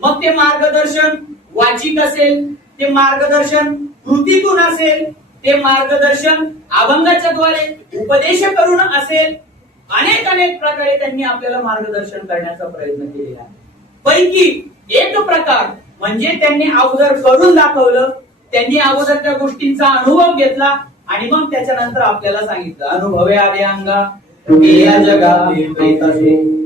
मग ते मार्गदर्शन वाचिक असेल, ते मार्गदर्शन कृतीतून असेल, ते मार्गदर्शन अभंगाच्या द्वारे उपदेश करून असेल. अनेक अनेक प्रकारे त्यांनी आपल्याला मार्गदर्शन करण्याचा प्रयत्न केलेला आहे. पैकी एक प्रकार म्हणजे त्यांनी अगोदर करून दाखवलं. त्यांनी अगोदर त्या गोष्टींचा अनुभव घेतला आणि मग त्याच्यानंतर आपल्याला सांगितलं. अनुभवे आले अंगा या जगा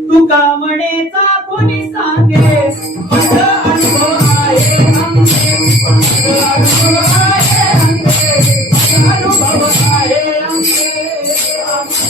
तुका म्हणेचा कोणी सांगे माझा अनुभव आहे अंगे, अनुभव आहे अंगे, अनुभव आहे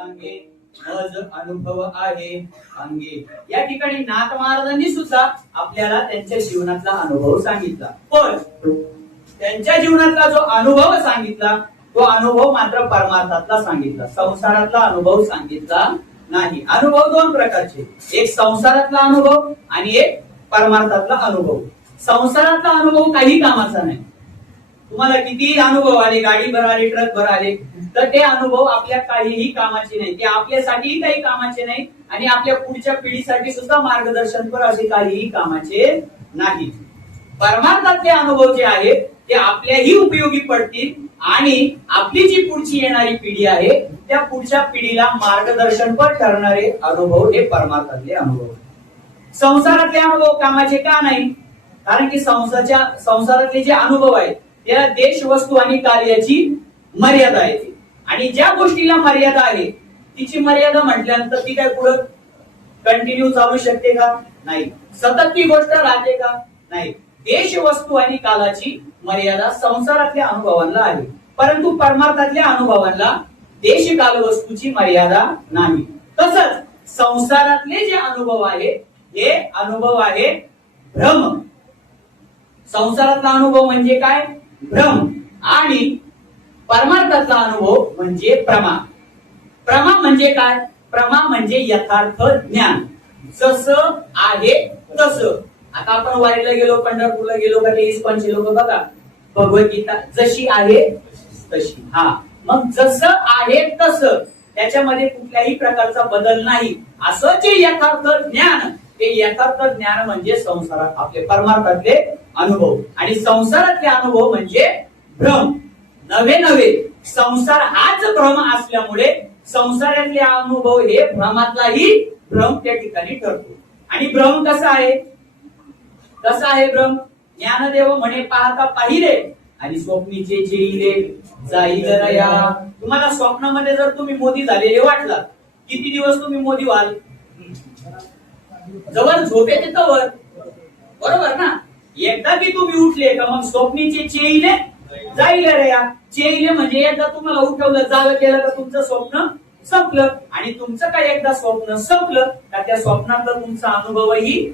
अंगे, अनुभव आहे अंगे. या ठिकाणी नाथ महाराजांनी सुद्धा आपल्याला त्यांच्या जीवनातला अनुभव सांगितला. पण त्यांच्या जीवनातला जो अनुभव सांगितला तो अनुभव मात्र परमार्थातला सांगितला, संसारातला अनुभव सांगितला नाही. अनुभव दोन प्रकारचे, एक संसारातला अनुभव आणि एक परमार्थातला अनुभव. संसारातला अनुभव काही कामाचा नाही. तुम्हाला किती अनुभव आले, गाडी भर आले, ट्रक भर आले, तर ते अनुभव आपल्या काहीही कामाचे नाही, ते आपल्यासाठीही काही कामाचे नाही आणि आपल्या पुढच्या पिढीसाठी सुद्धा मार्गदर्शनपर असे काहीही कामाचे नाही. परमार्थातले अनुभव जे आहेत ते आपल्याही उपयोगी पडतील आणि आपली जी पुढची येणारी पिढी आहे त्या पुढच्या पिढीला मार्गदर्शनपर ठरणारे अनुभव हे परमार्थातले अनुभव. संसारातले अनुभव कामाचे का नाही? कारण की संसारातले जे अनुभव आहेत त्याला देश, वस्तू आणि कार्याची मर्यादा आहे आणि ज्या गोष्टीला मर्यादा आहे तिची मर्यादा म्हटल्यानंतर ती काय पुढे कंटिन्यू चालू शकते का? नाही. सतत ती गोष्ट राहते का? नाही. देश, वस्तू आणि कालाची मर्यादा संसारातल्या अनुभवांना आहे, परंतु परमार्थातल्या अनुभवांना देश, काल, वस्तूची मर्यादा नाही. तसंच संसारातले जे अनुभव आहेत हे अनुभव आहे भ्रम. संसारातला अनुभव म्हणजे काय? भ्रम. आणि परमार्थातला अनुभव म्हणजे प्रमा. प्रमा म्हणजे काय? प्रमा म्हणजे यथार्थ ज्ञान, जसं आहे तसं. आता आपण वारीला गेलो, पंढरपूरला गेलो का, ते इस्कॉनचे लोक बघा, भगवद्गीता जशी आहे तशी. हा, मग जसं आहे तसं, त्याच्यामध्ये कुठल्याही प्रकारचा बदल नाही, असं जे यथार्थ ज्ञान, ते यथार्थ ज्ञान म्हणजे संसारात आपले परमार्थातले अनुभव. आणि संसारातले अनुभव म्हणजे भ्रम. नवे संसार हाच भ्रम असल्यामुळे संसारातले अनुभव हे भ्रमातलाही भ्रम त्या ठिकाणी ठरतो. आणि भ्रम कसा आहे? कसा आहे भ्रम? ज्ञानदेव म्हणे पाहता पाहिले आणि स्वप्नीचे जेईले जाईल रया. तुम्हाला स्वप्नामध्ये जर तुम्ही मोदी झालेले वाटलात, किती दिवस तुम्ही मोदी व्हाल? जवळ झोपेचे तवर, बरोबर ना? एकदा की तुम्ही उठले का मग स्वप्नीचे चेईले जाईल रया. चेईले म्हणजे एकदा तुम्हाला उठवलं, जाग केलं का तुमचं स्वप्न संपलं. आणि तुमचं काय एकदा स्वप्न संपलं का त्या स्वप्नातलं तुमचा अनुभवही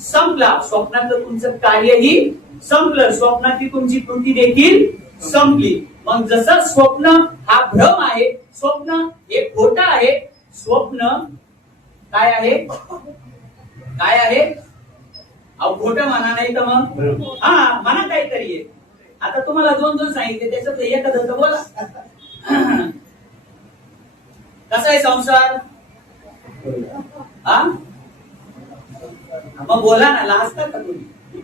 संपला, स्वप्नातलं तुमचं कार्यही संपलं, स्वप्नातली तुमची कृती देखील संपली. मग जसं स्वप्न हा भ्रम आहे, स्वप्न हे खोटं आहे, स्वप्न काय आहे? काय आहे? अहो खोटं म्हणा, नाही तर मग हा म्हणा काहीतरी आहे. आता तुम्हाला दोन सांगितले, त्याच्यात एखादं तर बोला. कसा आहे संसार? हा, मग बोला ना, लाजता का तुम्ही?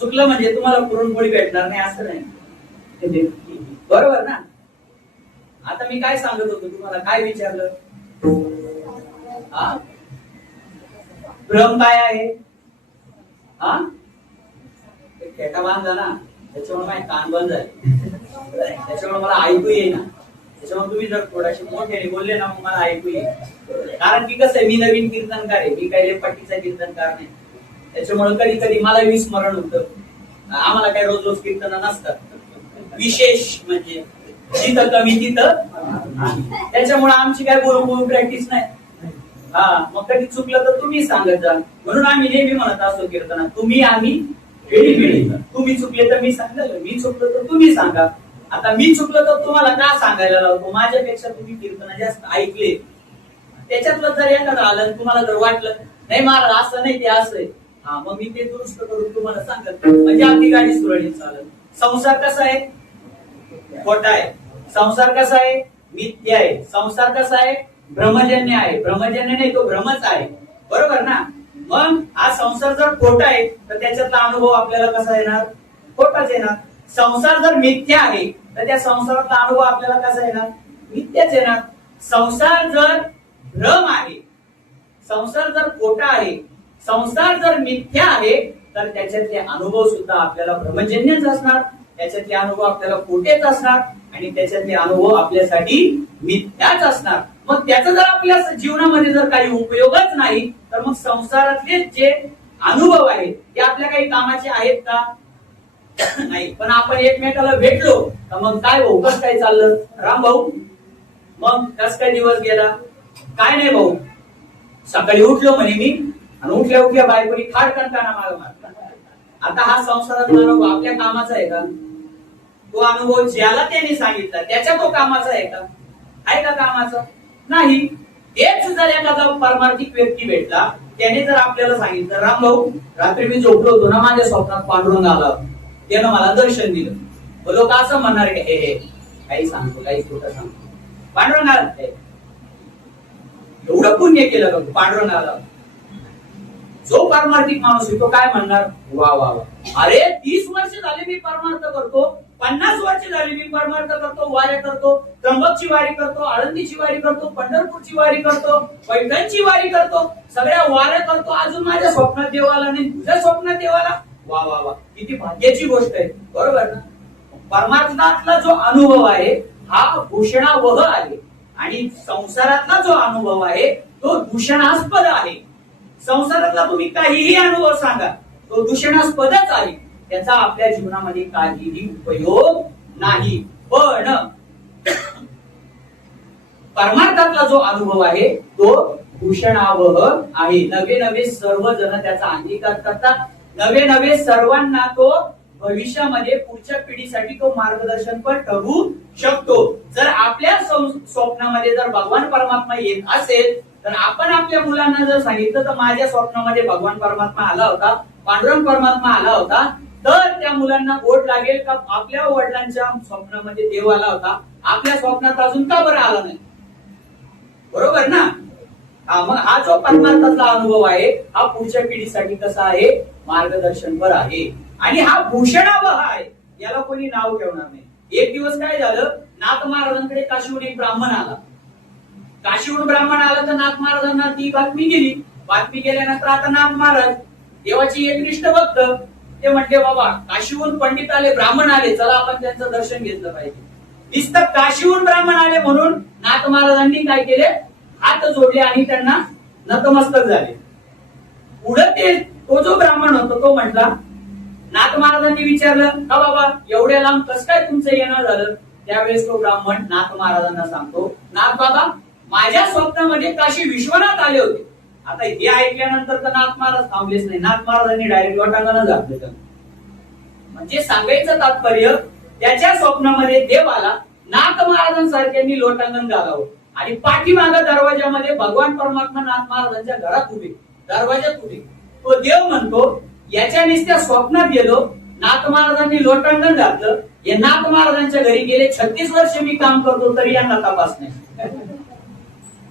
चुकलं म्हणजे तुम्हाला पुरणपोळी भेटणार नाही असं नाही, बरोबर ना? आता मी काय सांगत होतो तुम्हाला, काय विचारलं? हा, भ्रम काय आहे? हा, खेटा बांधला ना, त्याच्यामुळे माझे कान बंद झाले, त्याच्यामुळे मला ऐकू येईना. त्याच्यामुळे तुम्ही जर थोडाशी मोठ्याने बोलले ना मग मला ऐकू येईल. कारण की कसं आहे, मी नवीन कीर्तनकार आहे, मी काही पट्टीचा कीर्तनकार नाही. त्याच्यामुळे कधी कधी मला विस्मरण होतं. आम्हाला काही रोज कीर्तन नसतात, विशेष म्हणजे जिथं कमी तिथं. त्याच्यामुळे आमची काय बोलून प्रॅक्टिस नाही. हा, मग कधी चुकलं तर तुम्ही सांगत जा. म्हणून आम्ही नेहमी म्हणत असतो कीर्तनात, तुम्ही आम्ही पिढी. तुम्ही चुकले तर मी सांगलं, मी चुकलो तर तुम्ही सांगा. आता मी चुकलो तर तुम्हाला का सांगायला लावतो? माझ्यापेक्षा तुम्ही कीर्तन जास्त ऐकले, त्याच्यातलं जर एखादं आलं, तुम्हाला जर वाटलं नाही महाराज असं नाही ते असं आहे, हा, मग मी ते दुरुस्त करून तुम्हाला सांगत, म्हणजे आपली गाडी सुरळीत चालत. संसार कसा आहे? खोटा आहे. संसार कसा आहे? मिथ्या आहे. संसार कसा आहे? भ्रमजन्य आहे. भ्रमजन्य नाही, तो भ्रमच आहे, बरोबर ना? मग हा संसार जर खोटा आहे तर त्याच्यातला अनुभव आपल्याला कसा येणार? खोटाच येणार. संसार जर मिथ्या आहे तर त्या संसारातला अनुभव आपल्याला कसा येणार? मिथ्याच येणार. संसार जर भ्रम आहे, संसार जर खोटा आहे, संसार जर मिथ्या आहे तर त्याच्यातले अनुभव सुद्धा आपल्याला भ्रमजन्यच असणार, त्याच्यातले अनुभव आपल्याला खोटेच असणार आणि त्याच्यातले अनुभव आपल्यासाठी मिथ्याच असणार. मग त्याचा जर आपल्या जीवनामध्ये जर काही उपयोगच नाही तर मग संसारातले जे अनुभव आहेत ते आपल्या काही कामाचे आहेत का? नाही. पण आपण एकमेकाला भेटलो तर मग काय भाऊ, कसं काय चाललं राम भाऊ, मग कस काय दिवस गेला? काय नाही भाऊ, सकाळी उठलो म्हणे मी आणि उठल्या बायकोनी खाड कंटाळा माग मारला. आता हा संसारातला अनुभव आपल्या कामाचा आहे का? तो अनुभव ज्याला त्याने सांगितला त्याच्या तो कामाचा आहे का? आहे का कामाचा? नाही. तेच जर एखादा परमार्थिक व्यक्ती भेटला, त्याने जर आपल्याला सांगितलं राम भाऊ रात्री मी झोपलो होतो ना, माझ्या स्वप्नात पांडुरंग आला, त्यानं मला दर्शन दिलं, लोक असं म्हणणार की हे काही सांगतो, काही खोटं सांगतो. पांडुरंगाला एवढं पुण्य केलं का पांडुरंगाला? जो पारमार्थिक माणूस आहे तो काय म्हणणार, वा वा वा, अरे 30 वर्ष झाले मी परमार्थ करतो, 50 वर्ष झाली मी परमार्थ करतो, वाऱ्या करतो, त्र्यंबकची वारी करतो, आळंदीची वारी करतो, पंढरपूरची वारी करतो, पैठणची वारी करतो, सगळ्या वाऱ्या करतो, अजून माझ्या स्वप्नात देवाला नाही, तुझ्या स्वप्नात देवाला. वा वा वा, किती भाग्याची गोष्ट आहे, बरोबर ना? परमार्थातला जो अनुभव आहे हा भूषणावह आहे आणि संसारातला जो अनुभव आहे तो दूषणास्पद आहे. संसारातला तुम्ही काहीही अनुभव सांगा तो दूषणास्पदच आहे, त्याचा आपल्या जीवनामध्ये काहीही उपयोग नाही. पण परमार्थातला जो अनुभव आहे तो भूषणावह आहे. नवे नवे सर्वजण त्याचा अंगीकार करतात, नवे नवे सर्वांना तो भविष्यामध्ये पुढच्या पिढीसाठी तो मार्गदर्शन पण ठरू शकतो. जर आपल्या स्वप्नामध्ये जर भगवान परमात्मा येत असेल तर आपण आपल्या मुलांना जर सांगितलं तर माझ्या स्वप्नामध्ये भगवान परमात्मा आला होता, पांडुरंग परमात्मा आला होता, तर त्या मुलांना गोड लागेल का आपल्या वडिलांच्या स्वप्नामध्ये देव आला होता, आपल्या स्वप्नात अजून का बरं आला नाही? बरोबर ना? मग हा जो परमार्थातला अनुभव आहे हा पुढच्या पिढीसाठी कसा आहे, मार्गदर्शनपर आहे आणि हा भूषणावह आहे, याला कोणी नाव ठेवणार नाही. एक दिवस काय झालं, नाथ महाराजांकडे काशीहून एक ब्राह्मण आला. काशीहून ब्राह्मण आला तर नाथ महाराजांना ती बातमी गेली. बातमी गेल्यानंतर आता नाथ महाराज देवाची एकनिष्ठ भक्त, ते म्हटले बाबा काशीहून पंडित आले, ब्राह्मण आले, चला आपण त्यांचं दर्शन घेतलं पाहिजे. नुसतं काशीहून ब्राह्मण आले म्हणून नाथ महाराजांनी काय केले, हात जोडले आणि त्यांना नतमस्तक झाले. पुढे तो जो ब्राह्मण होता तो म्हटला, नाथ महाराजांनी विचारलं का बाबा एवढ्या लांब कसं काय तुमचं येणं झालं? त्यावेळेस तो ब्राह्मण नाथ महाराजांना सांगतो, नाथ बाबा माझ्या स्वप्नामध्ये काशी विश्वनाथ आले होते. आता हे ऐकल्यानंतर तर नाथ महाराज थांबलेच नाही, नाथ महाराजांनी डायरेक्ट लोटांगण घातलं. म्हणजे सांगायचं तात्पर्य त्याच्या स्वप्नामध्ये देव आला, नाथ महाराजांसारख्यांनी लोटांगण घालावं आणि पाठीमागा दरवाजामध्ये भगवान परमात्मा नाथ महाराजांच्या घरात उभे, दरवाजात उभे. तो देव म्हणतो याच्या नुसत्या स्वप्नात गेलो, नाथ महाराजांनी लोटांगण घातलं, हे नाथ महाराजांच्या घरी गेले 36 वर्ष मी काम करतो तरी यांना तपास नाही.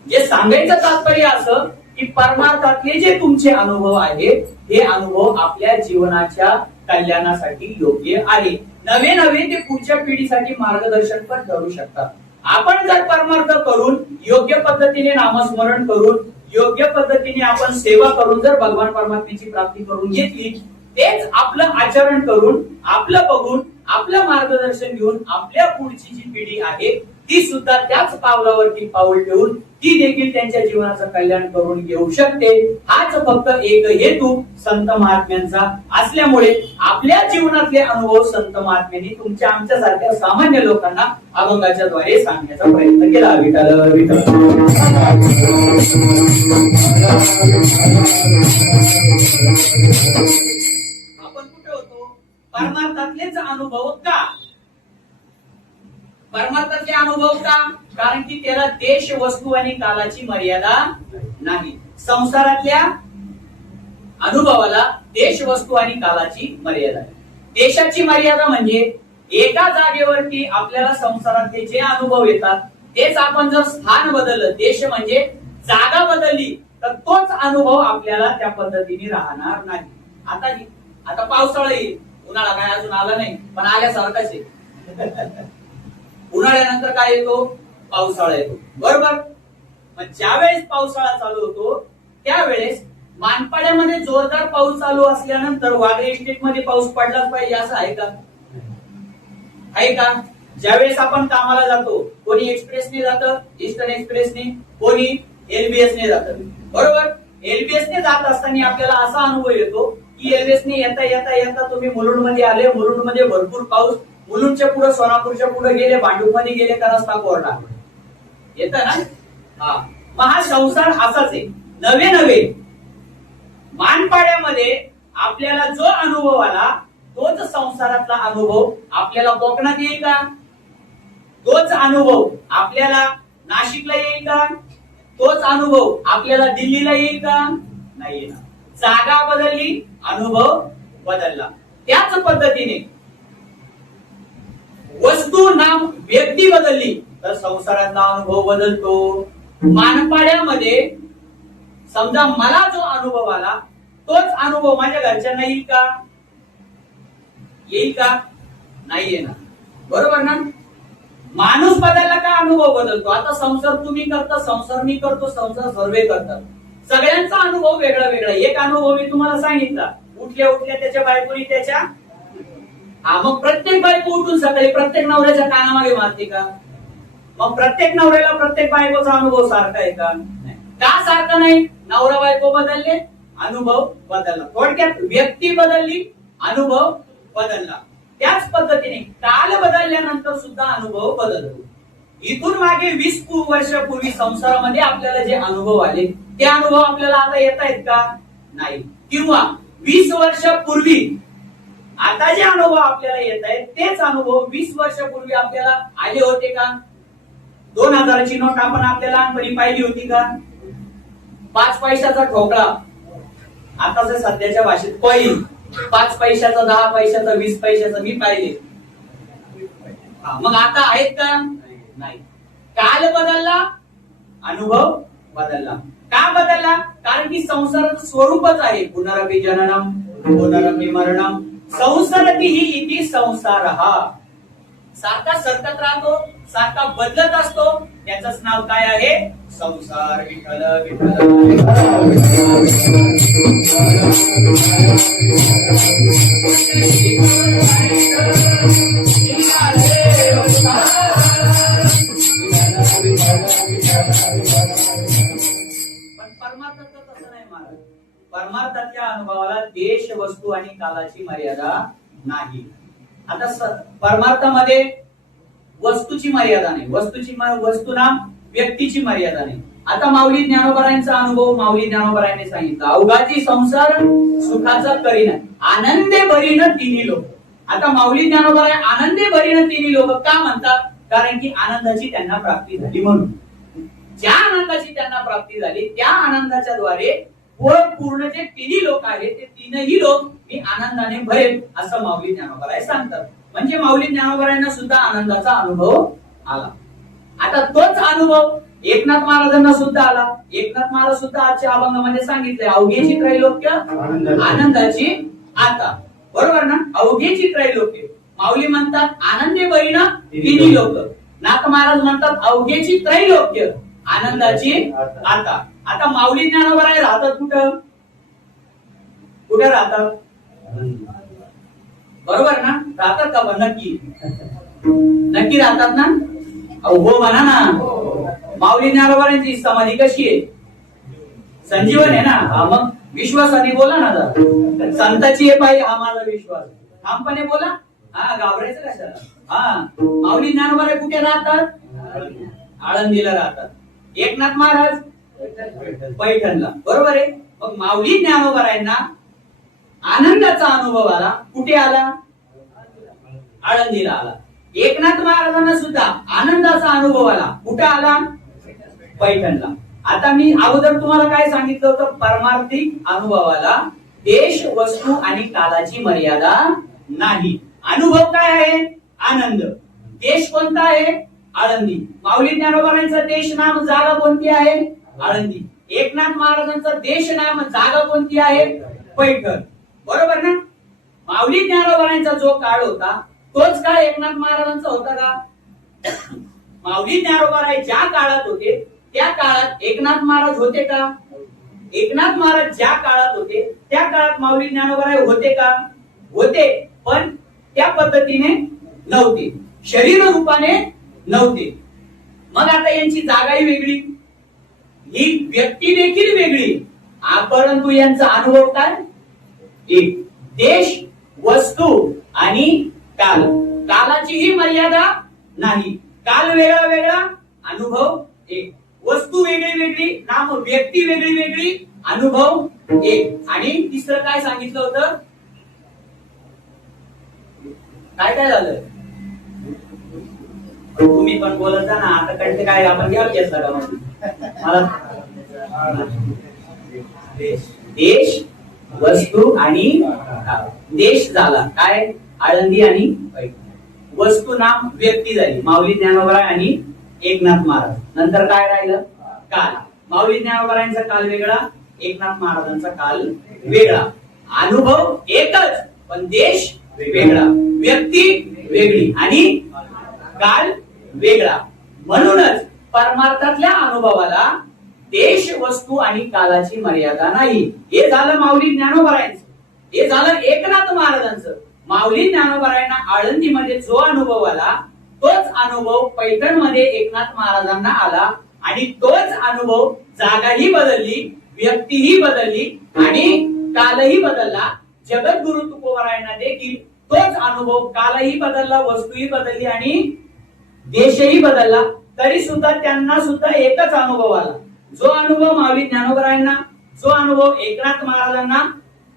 जे सांगायचं तात्पर्य असं की परमार्थातले जे तुमचे अनुभव आहेत हे अनुभव आपल्या जीवनाच्या कल्याणासाठी योग्य आहे. नवे नवे ते पुढच्या पिढीसाठी मार्गदर्शन पण ठरू शकतात. आपण जर परमार्थ करून योग्य पद्धतीने नामस्मरण करून योग्य पद्धतीने आपण सेवा करून जर भगवान परमात्म्याची प्राप्ती करून घेतली, तेच आपलं आचरण करून आपलं बघून आपलं मार्गदर्शन घेऊन आपल्या पुढची जी पिढी आहे ती सुद्धा त्याच पावलावरती पाऊल ठेवून ती देखील त्यांच्या जीवनाचं कल्याण करून घेऊ शकते. हाच फक्त एक हेतू संत महात्म्यांचा असल्यामुळे आपल्या जीवनातले अनुभव संत महात्म्यांनी तुमच्या आमच्यासारख्या सामान्य लोकांना अभंगाच्या द्वारे सांगण्याचा प्रयत्न केला. विठ्ठल विठ्ठल. आपण कुठे होतो? परमार्थातलेच अनुभव का? परमार्थातले अनुभव का? कारण की त्याला देश वस्तू आणि कालाची मर्यादा नाही. संसारातल्या अनुभवाला देश वस्तू आणि कालाची मर्यादा आहे. देशाची मर्यादा म्हणजे एका जागेवरती आपल्याला संसारातले जे अनुभव येतात तेच आपण जर स्थान बदललं, देश म्हणजे जागा बदलली, तर तोच अनुभव आपल्याला त्या पद्धतीने राहणार नाही. आता पावसाळा येईल, उन्हाळा काय अजून आला नाही पण आल्यासारखाच आहे. उन्हाळ्यानंतर काय येतो? पावसाळा येतो, बरोबर? मग ज्यावेळेस पावसाळा चालू होतो त्यावेळेस मानपाड्यामध्ये जोरदार पाऊस चालू असल्यानंतर वागळे इस्टेट मध्ये पाऊस पडलाच पाहिजे असं आहे का? आहे का? ज्यावेळेस आपण कामाला जातो, कोणी एक्सप्रेसने जातं, ईस्टर्न एक्सप्रेसने, कोणी एलबीएसने जातं, बरोबर? एलबीएसने जात असताना आपल्याला असा अनुभव येतो की एलबीएसने येता येता येता तुम्ही मुलुंड मध्ये आले, मुलुंड मध्ये भरपूर पाऊस, मुलुंडच्या पुढे सोलापूरच्या पुढे गेले, भांडूप मध्ये गेले तर रस्ता कोरडा येत ना. हा, मग हा संसार असाच आहे. नवे नवे मानपाड्यामध्ये आपल्याला जो अनुभव आला तोच संसारातला अनुभव आपल्याला कोकणात येईल का? तोच अनुभव आपल्याला नाशिकला येईल का? तोच अनुभव आपल्याला दिल्लीला येईल का? नाही येणार. जागा बदलली, अनुभव बदलला. त्याच पद्धतीने वस्तू नाम व्यक्ती बदलली तर संसारातला अनुभव बदलतो. मानपाड्यामध्ये समजा मला जो अनुभव आला तोच अनुभव माझ्या घरच्यांना येईल का? येईल का? नाही येणार. बरोबर ना? माणूस बदलला का अनुभव बदलतो. आता संसार तुम्ही करता, संसार मी करतो, संसार सर्वे करतात. सगळ्यांचा अनुभव वेगळा वेगळा. एक अनुभव मी तुम्हाला सांगितला, उठल्या उठल्या त्याच्या बायकोनी त्याच्या मग प्रत्येक बायको उठून सकाळी प्रत्येक नवऱ्याच्या कानामागे मारते का? मग प्रत्येक नवऱ्याला प्रत्येक बायकोचा अनुभव सारखा आहे का? का सारखा नाही? नवरा बायको बदलले, अनुभव बदलला. थोडक्यात व्यक्ती बदलली, अनुभव बदलला. त्याच पद्धतीने काल बदलल्यानंतर सुद्धा अनुभव बदलतो. इथून मागे 20 वर्षापूर्वी संसारामध्ये आपल्याला जे अनुभव आले ते अनुभव आपल्याला आता येत आहेत का? नाही. किंवा 20 वर्षापूर्वी आता जे अनुभव आपल्याला येत आहेत तेच अनुभव 20 वर्षापूर्वी आपल्याला आले होते का? 2000ची नोट आपण आपल्या लहानपणी पाहिली होती का? 5 पैशाचा ठोकळा, आता सध्याच्या भाषेत पैल, 5 पैशाचा, 10 पैशाचा, 20 पैशाचा मी पाहिले. मग आता आहेत का? नाही. काल बदलला, अनुभव बदलला. का बदलला? कारण की संसाराचं स्वरूपच आहे. पुनरपि जननम पुनरपि मरणम संसरती ही इति संसारहा. सारखा सरकत राहतो, सारखा बदलत असतो. त्याचंच नाव काय आहे? संसार. विठ्ठल विठ्ठल. पण परमार्थाचं तसं नाही महाराज. परमार्थाच्या अनुभवाला देश, वस्तू आणि कालाची मर्यादा नाही. आता परमार्थामध्ये वस्तूची मर्यादा नाही. वस्तू नाम व्यक्तीची मर्यादा नाही. आता माऊली ज्ञानोबरायांचा अनुभव माऊली ज्ञानोबरायांनी सांगितला. अवघाची संसार सुखाचा करीन, आनंदे भरीन तिन्ही लोक. आता माऊली ज्ञानोबराय आनंदे भरीन तिन्ही लोक का म्हणतात? कारण की आनंदाची त्यांना प्राप्ती झाली म्हणून. ज्या आनंदाची त्यांना प्राप्ती झाली त्या आनंदाच्या द्वारे पूर्ण जे तिन्ही लोक आहेत ते तीनही लोक मी आनंदाने भरेल असं माऊली ज्ञानोबराय सांगतात. म्हणजे माऊली ज्ञानोबरायांना सुद्धा आनंदाचा अनुभव आला. आता तोच अनुभव एकनाथ महाराजांना सुद्धा आला. एकनाथ महाराज सुद्धा आजच्या अभंगामध्ये सांगितले, अवघेची त्रैलोक्य आनंदाची आता. बरोबर ना? अवघेची त्रैलोक्य. माऊली म्हणतात आनंदे बरीन तिन्ही लोक. नाथ महाराज म्हणतात अवघेची त्रैलोक्य आनंदाची आता. आता माऊली ज्ञानोबराय राहतात कुठं? कुठे राहतात? बरोबर ना? राहतात का? पण नक्की नक्की राहतात ना? हो म्हणा ना. माऊली ज्ञानोबरायांची समाधी कशी आहे? संजीवन आहे ना. मग विश्वासाने बोला ना. संताची आहे पाहिजे हा माझा विश्वास. ठामपणे बोला. घाबरायचं कशाला? माऊली ज्ञानोबराय कुठे राहतात? आळंदीला राहतात. एकनाथ महाराज पैठणला. बरोबर आहे. मग माऊली ज्ञानोबरायांना आनंदाचा अनुभव आला. कुठे आला? आळंदीला आला. एकनाथ महाराजांना सुद्धा आनंदाचा अनुभव आला. कुठे आला? पैठणला. आता मी अगोदर तुम्हाला काय सांगितलं होतं? परमार्थिक अनुभवाला देश, वस्तू आणि कालाची मर्यादा नाही. अनुभव काय आहे? आनंद. देश कोणता आहे? आळंदी. माऊली ज्ञानोबरायांचा देश नाम जागा कोणती आहे? आळंदी. एकनाथ महाराजांचा देश नाम जागा कोणती आहे? पैठण. बरोबर ना? माऊली ज्ञानोबरायांचा जो काळ होता तोच काळ एकनाथ महाराजांचा होता का? माऊली ज्ञानोबराय ज्या काळात होते त्या काळात एकनाथ महाराज होते का? एकनाथ महाराज ज्या काळात होते त्या काळात माऊली ज्ञानोबराय होते का? होते, पण त्या पद्धतीने नव्हते, शरीर रूपाने नव्हते. मग आता यांची जागाही वेगळी, ही व्यक्ती देखील वेगळी, परंतु यांचा अनुभव काय? एक. देश, वस्तू आणि काल. कालाचीही मर्यादा नाही. काल वेगळा वेगळा, अनुभव एक. वस्तू वेगळी वेगळी, नाम व्यक्ती वेगळी वेगळी, अनुभव एक. आणि तिसरं काय सांगितलं होतं? काय काय झालं? तुम्ही पण बोलत जा ना. आता कडे काय आपण घ्यावं घेतला का? मला देश, वस्तू आणि काल. देश झाला काय? आळंदी आणि पैठण. वस्तू नाम व्यक्ती झाली, माऊली ज्ञानोबराय आणि एकनाथ महाराज. नंतर काय राहिलं? काल. माऊली ज्ञानोबरायांचा काल वेगळा, एकनाथ महाराजांचा काल वेगळा. अनुभव एकच पण देश वेगळा, व्यक्ती वेगळी आणि काल वेगळा. म्हणूनच परमार्थातल्या अनुभवाला देश, वस्तू आणि कालाची मर्यादा नाही. हे झालं माऊली ज्ञानोबरायांचं. हे झालं एकनाथ महाराजांचं. माऊली ज्ञानोबरायांना आळंदीमध्ये जो अनुभव आला तोच अनुभव पैठण मध्ये एकनाथ महाराजांना आला आणि तोच अनुभव जागाही बदलली, व्यक्तीही बदलली आणि कालही बदलला. जगद्गुरु तुकोबरायांना देखील तोच अनुभव, कालही बदलला, वस्तूही बदलली आणि देशही बदलला. तरी सुद्धा त्यांना सुद्धा एकच अनुभव आला. जो अनुभव माऊली ज्ञानोबरायांना, जो अनुभव एकनाथ महाराजांना,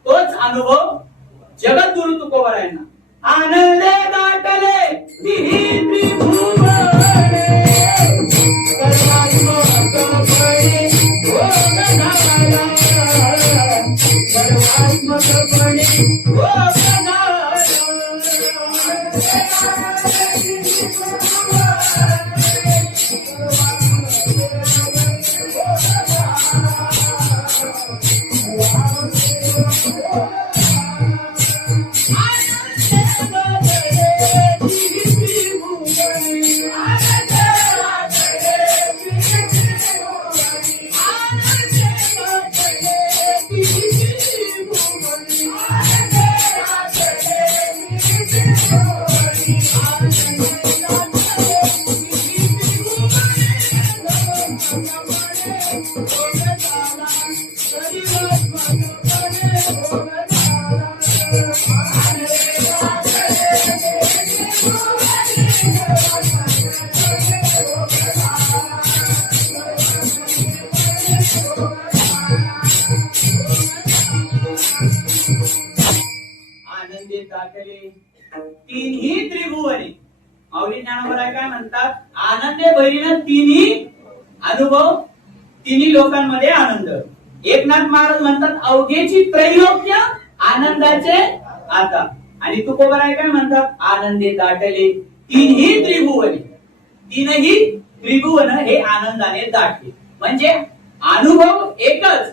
तोच अनुभव जगद्गुरु तुकोबरायांना. आनंदे दाटले तिही त्रिभुवने, सर्वात्मकपणे ओघाला, सर्वात्मकपणे ओघाला. आनंदे दाटले तिन्ही त्रिभुवने. माऊली ज्ञानोबराय काय म्हणतात? आनंदे भरीन तिन्ही अनुभव, तिन्ही लोकांमध्ये आनंद. एकनाथ महाराज म्हणतात अवघेची त्रैलोक्य आनंदाचे आता. आणि तुकोबराय काय म्हणतात? आनंदे दाटले तिन्ही त्रिभुवने. तीनही त्रिभुवन हे आनंदाने दाटले. म्हणजे अनुभव एकच,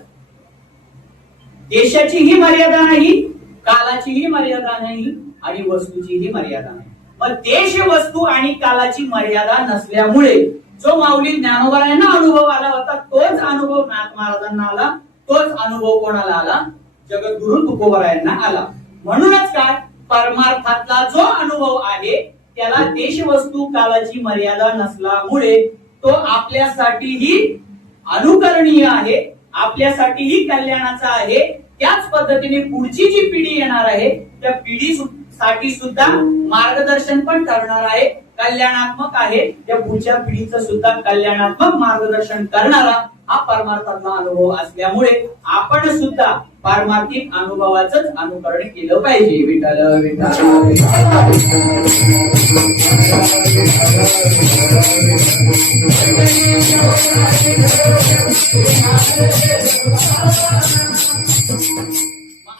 देशाचीही मर्यादा नाही, कालाचीही मर्यादा नाही आणि वस्तूचीही मर्यादा नाही. मग देश, वस्तू आणि कालाची मर्यादा नसल्यामुळे जो माऊली ज्ञानोबरायांना अनुभव आला होता तोच अनुभव नाथ महाराजांना आला, तोच अनुभव कोणाला आला? जगद्गुरु तुकोबरायांना आला. म्हणूनच काय, परमार्थातला जो अनुभव आहे त्याला देश, वस्तू, कालाची मर्यादा नसल्यामुळे तो आपल्यासाठीही अनुकरणीय आहे, आपल्यासाठीही कल्याणाचा आहे. त्याच पद्धतीने पुढची जी पिढी येणार आहे त्या पिढीसाठी सुद्धा मार्गदर्शन पण करणार आहे, कल्याणात्मक आहे. त्या पुढच्या पिढीचं सुद्धा कल्याणात्मक मार्गदर्शन करणारा हा परमार्थातला अनुभव असल्यामुळे आपण सुद्धा पारमार्थिक अनुभवाच अनुकरण केलं पाहिजे. विठ्ठल विठ्ठल.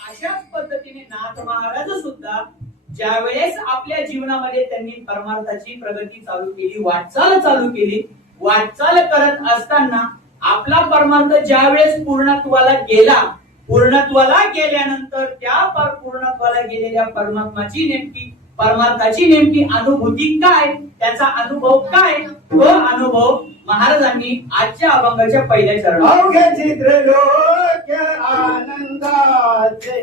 अशाच पद्धतीने नाथ महाराज सुद्धा ज्या वेळेस आपल्या जीवनामध्ये त्यांनी परमार्थाची प्रगती चालू केली, वाटचाल चालू केली, वाटचाल करत असताना आपला परमार्थ ज्या वेळेस पूर्णत्वाला गेला, पूर्णत्वाला गेल्यानंतर त्या पूर्णत्वाला गेलेल्या परमार्थाची नेमकी अनुभूती काय, त्याचा अनुभव काय, तो अनुभव महाराजांनी आजच्या अभंगाच्या पहिल्या चरणात अवघे चित्रलोक आनंदाचे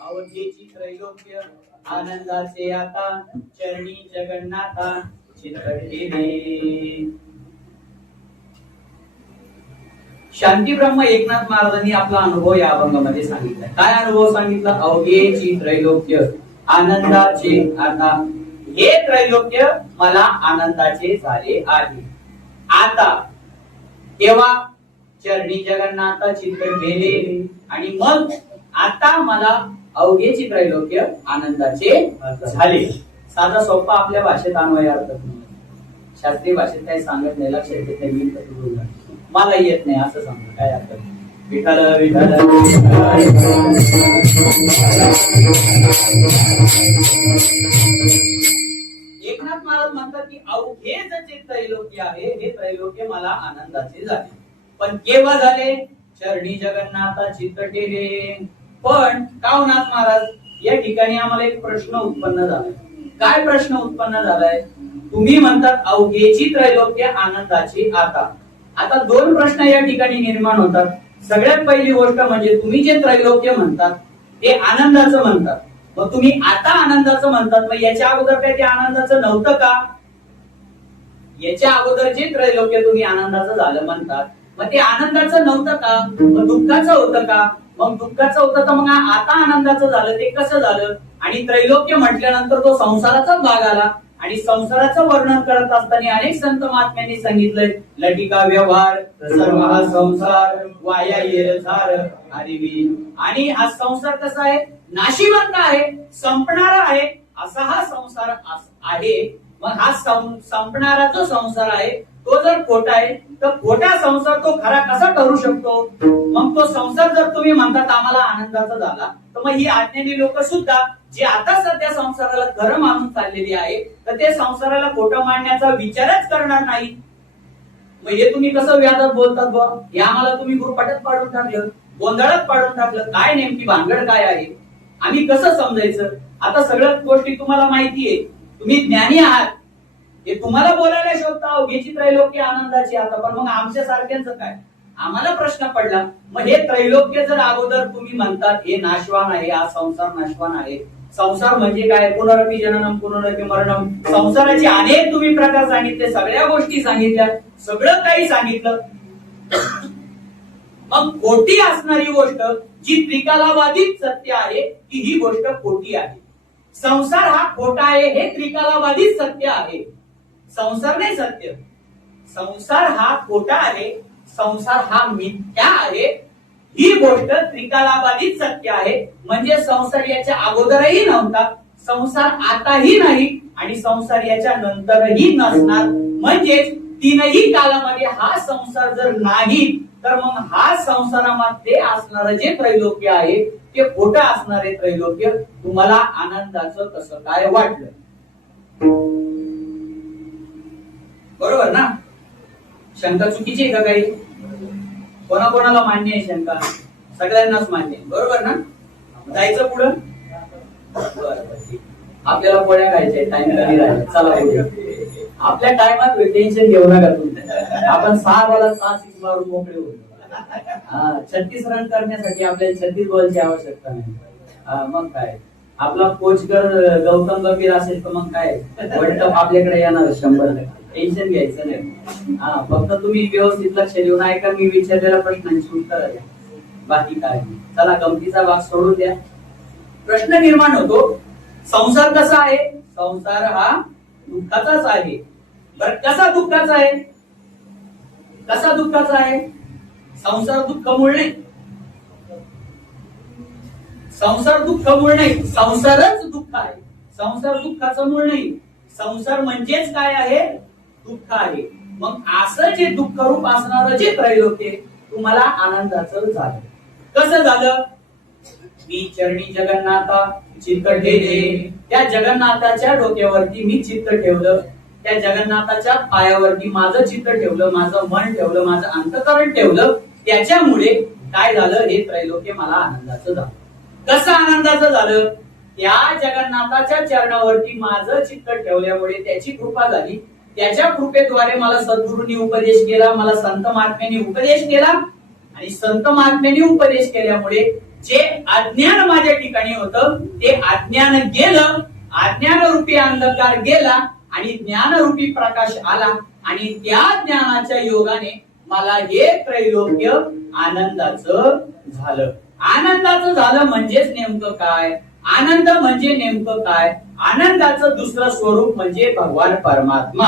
अवधेची त्रैलोक्य आनंदाचे आता चरणी जगन्नाथा चितळलेले. शांती ब्रह्म एकनाथ महाराजांनी आपला अनुभव या अभंगामध्ये सांगितला. काय अनुभव सांगितला? अवघेची त्रैलोक्य आनंदाचे आता हे त्रैलोक्य मला आनंदाचे झाले आहे. आता तेव्हा चरणी जगन्नाथा चित्त गेले आणि मग आता मला अवघेची त्रैलोक्य आनंदाचे झाले. साधा सोपा आपल्या भाषेत अन्वय अर्थ शास्त्रीय भाषेत काही सांगत नाही, लक्षात येत नाही, मला येत नाही असं सांगतो. काय अर्थ? विठ्ठल विठ्ठल एकनाथ महाराज म्हणतात की अवघेच जे त्रैलोक्य आहे हे त्रैलोक्य मला आनंदाचे झाले. पण केव्हा झाले? चरणी जगन्नाथा चित्त केले. पण कावनाथ महाराज या ठिकाणी आम्हाला एक प्रश्न उत्पन्न झालाय. काय प्रश्न उत्पन्न झालाय? तुम्ही म्हणतात अवघेची त्रैलोक्य आनंदाची आता. आता दोन प्रश्न या ठिकाणी निर्माण होतात. सगळ्यात पहिली गोष्ट म्हणजे तुम्ही जे त्रैलोक्य म्हणतात ते आनंदाचं म्हणतात. मग तुम्ही आता आनंदाचं म्हणतात, मग याच्या अगोदर काय ते आनंदाचं नव्हतं का? याच्या अगोदर जे त्रैलोक्य तुम्ही आनंदाचं झालं म्हणतात, मग ते आनंदाचं नव्हतं का? मग दुःखाचं होतं का? मग दुःखाचं होतं तर मग आता आनंदाचं झालं ते कसं झालं? आणि त्रैलोक्य म्हटल्यानंतर तो संसाराचाच भाग आला. आणि संसाराचं वर्णन करत असताना अनेक संत महात्म्यांनी सांगितलंय, लटिका व्यवहार सर्व हा संसार वाया येल झार हरिवी. आणि हा संसार कसा आहे? नाशिवंत आहे, संपणारा आहे, असा हा संसार आहे. मग हा संपणारा जो संसार आहे तो जर खोटा आहे तर खोटा संसार तो खरा कसा ठरू शकतो? मग तो संसार जर तुम्ही म्हणतात आम्हाला आनंदाचा झाला, तर मग ही अज्ञानी लोक सुद्धा जे आता सध्या संसाराला खरं मानून चाललेली आहे तर ते संसाराला खोटं मांडण्याचा विचारच करणार नाही. मग हे तुम्ही कसं व्याजात बोलतात बा? हे आम्हाला तुम्ही गुरपाटात पाडून टाकलं, गोंधळात पाडून टाकलं. काय नेमकी भानगड काय आहे? आम्ही कसं समजायचं? आता सगळ्याच गोष्टी तुम्हाला माहितीये, तुम्ही ज्ञानी आहात, हे तुम्हाला बोलायला शोधता अवघेची त्रैलोक्य आनंदाची आता. पण मग आमच्या सारख्यांचं काय? आम्हाला प्रश्न पडला, मग हे त्रैलोक्य जर अगोदर तुम्ही म्हणतात हे नाशवान आहे, हा संसार नाशवान आहे. संसार म्हणजे काय? पुनरपी जननम पुनरपी मरणम. संसाराचे अनेक तुम्ही प्रकार सांगितले, सगळ्या गोष्टी सांगितल्या, सगळं काही सांगितलं. मग खोटी असणारी गोष्ट जी त्रिकालाबाधित सत्य आहे की ही गोष्ट खोटी आहे. संसार हा खोटा आहे हे त्रिकालाबाधित सत्य आहे. संसार नाही सत्य. संसार हा खोटा आहे, संसार हा मिथ्या आहे, ही गोष्ट त्रिकालाबाधित सत्य आहे. म्हणजे संसार याच्या अगोदरही नव्हता, संसार आताही नाही आणि संसार याच्या नंतरही नसणार. म्हणजेच तीनही कालामध्ये हा संसार जर नाही तर मग हा संसारामध्ये असणारं जे त्रैलोक्य आहे ते खोटं असणारे त्रैलोक्य तुम्हाला आनंदाचं कसं काय वाटलं? बरोबर ना? शंका चुकीची आहे का काही? कोणाकोणाला मान्य आहे शंका? सगळ्यांनाच मान्य आहे, बरोबर ना? जायचं पुढं? आपल्याला पोळ्या खायच्या, टाइम कधी राहिला, चला पुढे. आपल्या टायमात टेन्शन घेऊ नका तुम्ही. आपण 6 बॉलात 6 सिक्स मारून मोकळे होतो. 36 रन करण्यासाठी आपल्याला 36 बॉलची आवश्यकता नाही. मग काय आपला कोच जर गौतम गंभीर असेल तर मग काय वर्ल्ड कप आपल्याकडे येणार 100%. टेन्शन घ्यायचं नाही. फक्त तुम्ही व्यवस्थित लक्ष देऊन ऐका मी विचारलेल्या प्रश्नांची उत्तर द्या, बाकी काय. चला गमतीचा भाग सोडून द्या. प्रश्न निर्माण होतो, संसार कसा आहे? संसार हा दुःखाचाच आहे. बरं कसा दुःखाचा आहे? कसा दुःखाचा आहे? संसार दुःख मूळ नाही, संसार दुःख मूळ नाही, संसारच दुःख आहे. संसार दुःखाचं मूळ नाही. संसार म्हणजेच काय आहे? दुःख आहे. मग असं जे दुःख रूप असणारं जे त्रैलोक्य तुम्हाला आनंदाचं झालं. कसं झालं? मी चरणी जगन्नाथा चित्त ठेवले. त्या जगन्नाथाच्या डोक्यावरती मी चित्त ठेवलं, त्या जगन्नाथाच्या पायावरती माझं चित्त ठेवलं, माझं मन ठेवलं, माझं अंतःकरण ठेवलं. त्याच्यामुळे काय झालं? हे त्रैलोक्य मला आनंदाचं झालं. कसं आनंदाचं झालं? त्या जगन्नाथाच्या चरणावरती माझं चित्त ठेवल्यामुळे त्याची कृपा झाली. त्याच्या कृपेद्वारे मला सद्गुरूंनी उपदेश केला, मला संत महात्म्यांनी उपदेश केला, आणि संत महात्म्यांनी उपदेश केल्यामुळे जे अज्ञान माझ्या ठिकाणी होतं ते अज्ञान गेलं, अज्ञानरूपी अंधकार गेला आणि ज्ञानरूपी प्रकाश आला. आणि त्या ज्ञानाच्या योगाने मला हे त्रैलोक्य आनंदाचं झालं. आनंदाचं झालं म्हणजेच नेमकं काय? आनंद म्हणजे नेमकं काय? आनंदाचं दुसरं स्वरूप म्हणजे भगवान परमात्मा.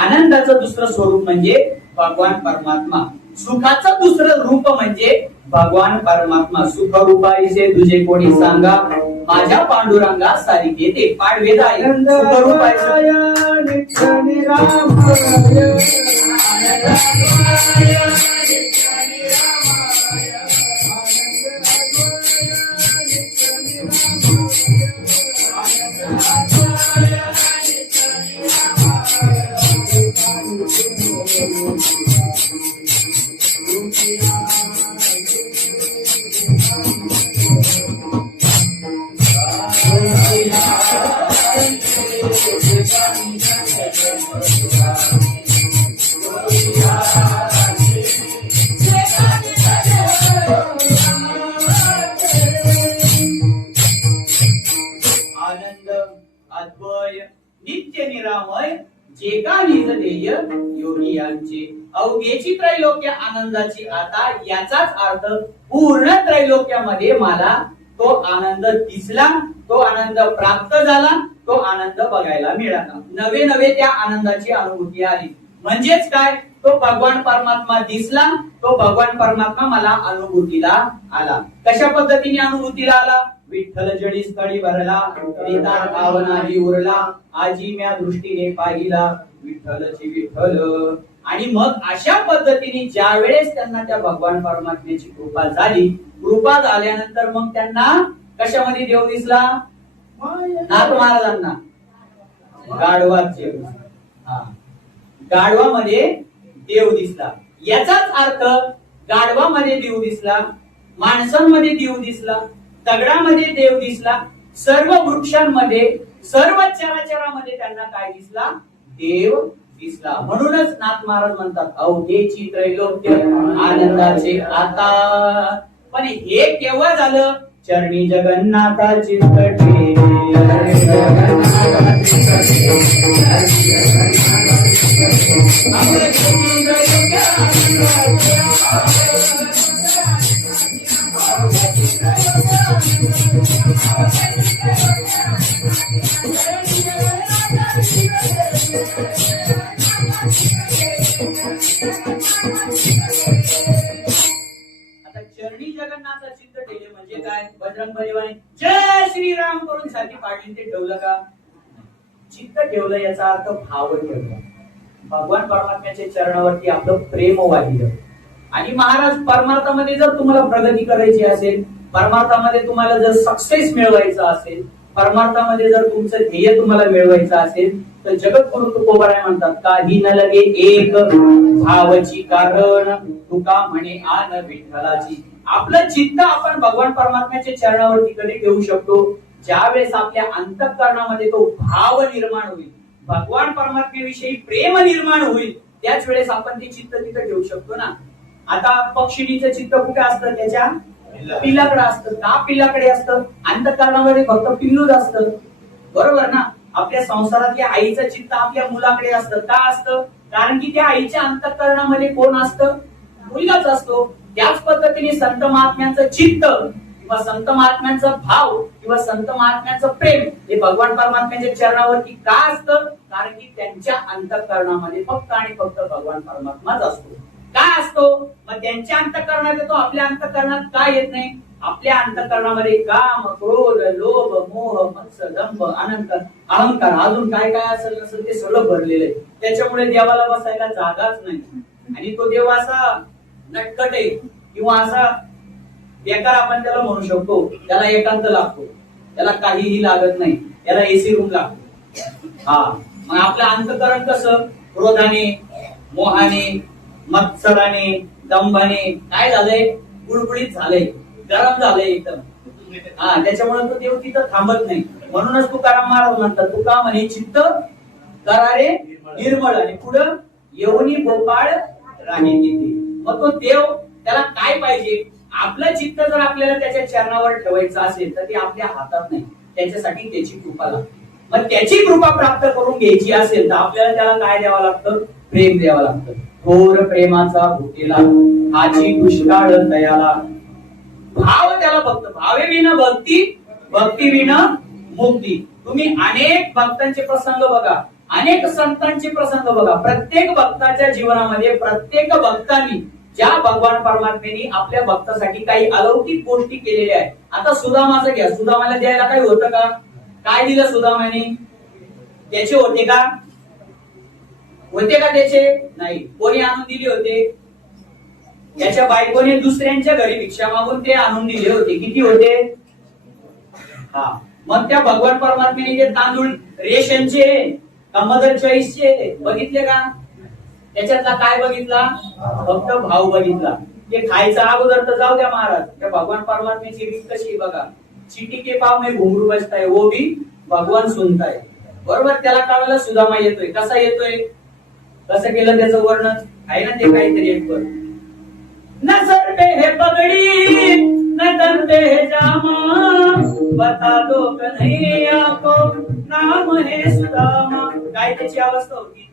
आनंदाचं दुसरं स्वरूप म्हणजे भगवान परमात्मा. सुखाचं दुसरं रूप म्हणजे भगवान परमात्मा. सुख रूपाईचे तुझे कोणी सांगा, माझ्या पांडुरंगा सारिके ते. पाडवेद आहे. सुख रूपाईचे नित्य निरामय जे का निज ध्येय योगी यांचे. अवघेची त्रैलोक्य आनंदाची आता. याचाच अर्थ पूर्ण त्रैलोक्यामध्ये मला तो आनंद दिसला, तो आनंद प्राप्त झाला, तो आनंद बघायला मिळाला. नवे नवे त्या आनंदाची अनुभूती आली. म्हणजेच काय? तो भगवान परमात्मा दिसला, तो भगवान परमात्मा मला अनुभूतीला आला. कशा पद्धतीने अनुभूतीला आला? विठ्ठल जडी स्थळी भरला, निदान भावनाही उरला, आजी म्या दृष्टीने पाहिला, विठ्ठलची विठ्ठल. आणि मग अशा पद्धतीने ज्या वेळेस त्यांना त्या भगवान परमात्म्याची कृपा झाली, कृपा झाल्यानंतर मग त्यांना कशामध्ये देव दिसला? नाथ महाराजांना गाढवात देव दिसला. गाढवामध्ये देव दिसला. याचाच अर्थ गाढवामध्ये देव दिसला, माणसांमध्ये देव दिसला, दगडामध्ये देव दिसला, सर्व वृक्षांमध्ये, सर्व चराचरामध्ये त्यांना काय दिसला? देव दिसला. म्हणूनच नाथ महाराज म्हणतात अवघेची त्रैलोक्य आनंदाचे आता. पण हे केव्हा झालं? चरणी जगन्नाथाची आता चरणी जगन्नाथ चित्त ठेवले म्हणजे काय? बजरंग बलीवाने जय श्रीराम करून साठी पाडली ते ठेवलं का? चित्त ठेवलं याचा अर्थ भाव ठेवला. भगवान परमात्म्याच्या चरणावरती आपलं प्रेम वाहिलं. आणि महाराज परमार्थामध्ये जर तुम्हाला प्रगती करायची असेल, परमार्थामध्ये तुम्हाला जर सक्सेस मिळवायचा असेल, परमार्थामध्ये जर तुमचं ध्येय तुम्हाला मिळवायचं असेल, तर जगद्गुरु तुकोबाराय म्हणतात काही न लगे एक भावची कारण तुका म्हणे आन विठ्ठलाची. आपलं चित्त आपण भगवान परमात्म्याच्या चरणावरती कधी ठेवू शकतो? ज्या वेळेस आपल्या अंतःकरणामध्ये तो भाव निर्माण होईल, भगवान परमात्म्याविषयी प्रेम निर्माण होईल, त्याच वेळेस आपण ते चित्त तिथं ठेवू शकतो ना. आता पक्षिणीचं चित्त कुठे असतं? त्याच्या पिल्लाकडे असतं. का पिल्लाकडे असतं? अंतःकरणामध्ये फक्त पिल्लूच असतं, बरोबर ना. आपल्या संसारातल्या आईचं चित्त आपल्या मुलाकडे असतं. का असतं? कारण की त्या आईच्या अंतःकरणामध्ये कोण असतं? मुलगाच असतो. त्याच पद्धतीने संत महात्म्यांचं चित्त किंवा संत महात्म्यांचा भाव किंवा संत महात्म्यांचं प्रेम हे भगवान परमात्म्याच्या चरणावरती का असतं? कारण की त्यांच्या अंतःकरणामध्ये फक्त आणि फक्त भगवान परमात्माच असतो. काय असतो? मग त्यांच्या अंतःकरणात येतो, आपल्या अंतःकरणात काय येत नाही? आपल्या अंतःकरणामध्ये काम, क्रोध, लोभ, मोह, मत्सर, दंभ, अनंत, अहंकार, अजून काय काय असेल नसेल ते सगळं भरलेलं आहे. त्याच्यामुळे देवाला बसायला जागाच नाही. आणि तो देव असा नटखट आहे किंवा असा बेकार आपण त्याला म्हणू शकतो. त्याला एकांत लागतो, त्याला काहीही लागत नाही, त्याला एसी रूम लागतो. हा, मग आपलं अंतःकरण कसं क्रोधाने, मोहाने, मत्सराने, दंभाने काय झालंय, गुळगुळीत झालंय, गरम झालंय एकदम. हा, त्याच्यामुळे तो देव तिथं थांबत नाही. म्हणूनच तुकाराम महाराज म्हणतात, तुका म्हणे चित्त करारे निर्मळ आणि पुढं येऊनी भोपाळ राही तिथे. मग तो देव त्याला काय पाहिजे, आपलं चित्त जर आपल्याला त्याच्या चरणावर ठेवायचं असेल तर ते आपल्या हातात नाही, त्याच्यासाठी त्याची कृपा लागते. मग त्याची कृपा प्राप्त करून घ्यायची असेल तर आपल्याला त्याला काय द्यावं लागतं, प्रेम द्यावं लागतं. थोर प्रेमाचा भुकेला हाची दुष्काळ दयाला. भाव त्याला फक्त, भावे विना भक्ती, भक्ती विना मुक्ती. तुम्ही अनेक भक्तांचे प्रसंग बघा, अनेक संतांचे प्रसंग बघा. प्रत्येक भक्ताच्या जीवनामध्ये प्रत्येक भक्तांनी ज्या भगवान परमात्म्याने आपल्या भक्तासाठी काही अलौकिक गोष्टी केलेल्या आहेत. आता सुदामाचं घ्या, सुदामाला द्यायला काही होतं का, काय दिलं सुदामाने, त्याचे होते का, होते का त्याचे, नाही. कोणी आणून दिले होते, त्याच्या बायकोने दुसऱ्यांच्या घरी भिक्षा मागून ते आणून दिले होते. किती होते, हा. मग त्या भगवान परमात्म्याने जे तांदूळ रेशनचे का मदर चॉईसचे बघितले का, त्याच्यातला काय बघितला, फक्त भाव बघितला. ते खायचा अगोदर तर जाऊ द्या महाराज, त्या भगवान परमात्म्याची रीत कशी बघा. चिटी के पाव में घुंगरू बजताय वो भी भगवान सुनताय. बरोबर, त्याला कळायला सुदामा येतोय. कसा येतोय, कसं केलं त्याचं वर्णन आहे ना ते काहीतरी एक वर. न सर पे है पगड़ी न तन पे है जामा, बता दो कन्हैया को नाम है सुदामा. काय त्याची अवस्था होती,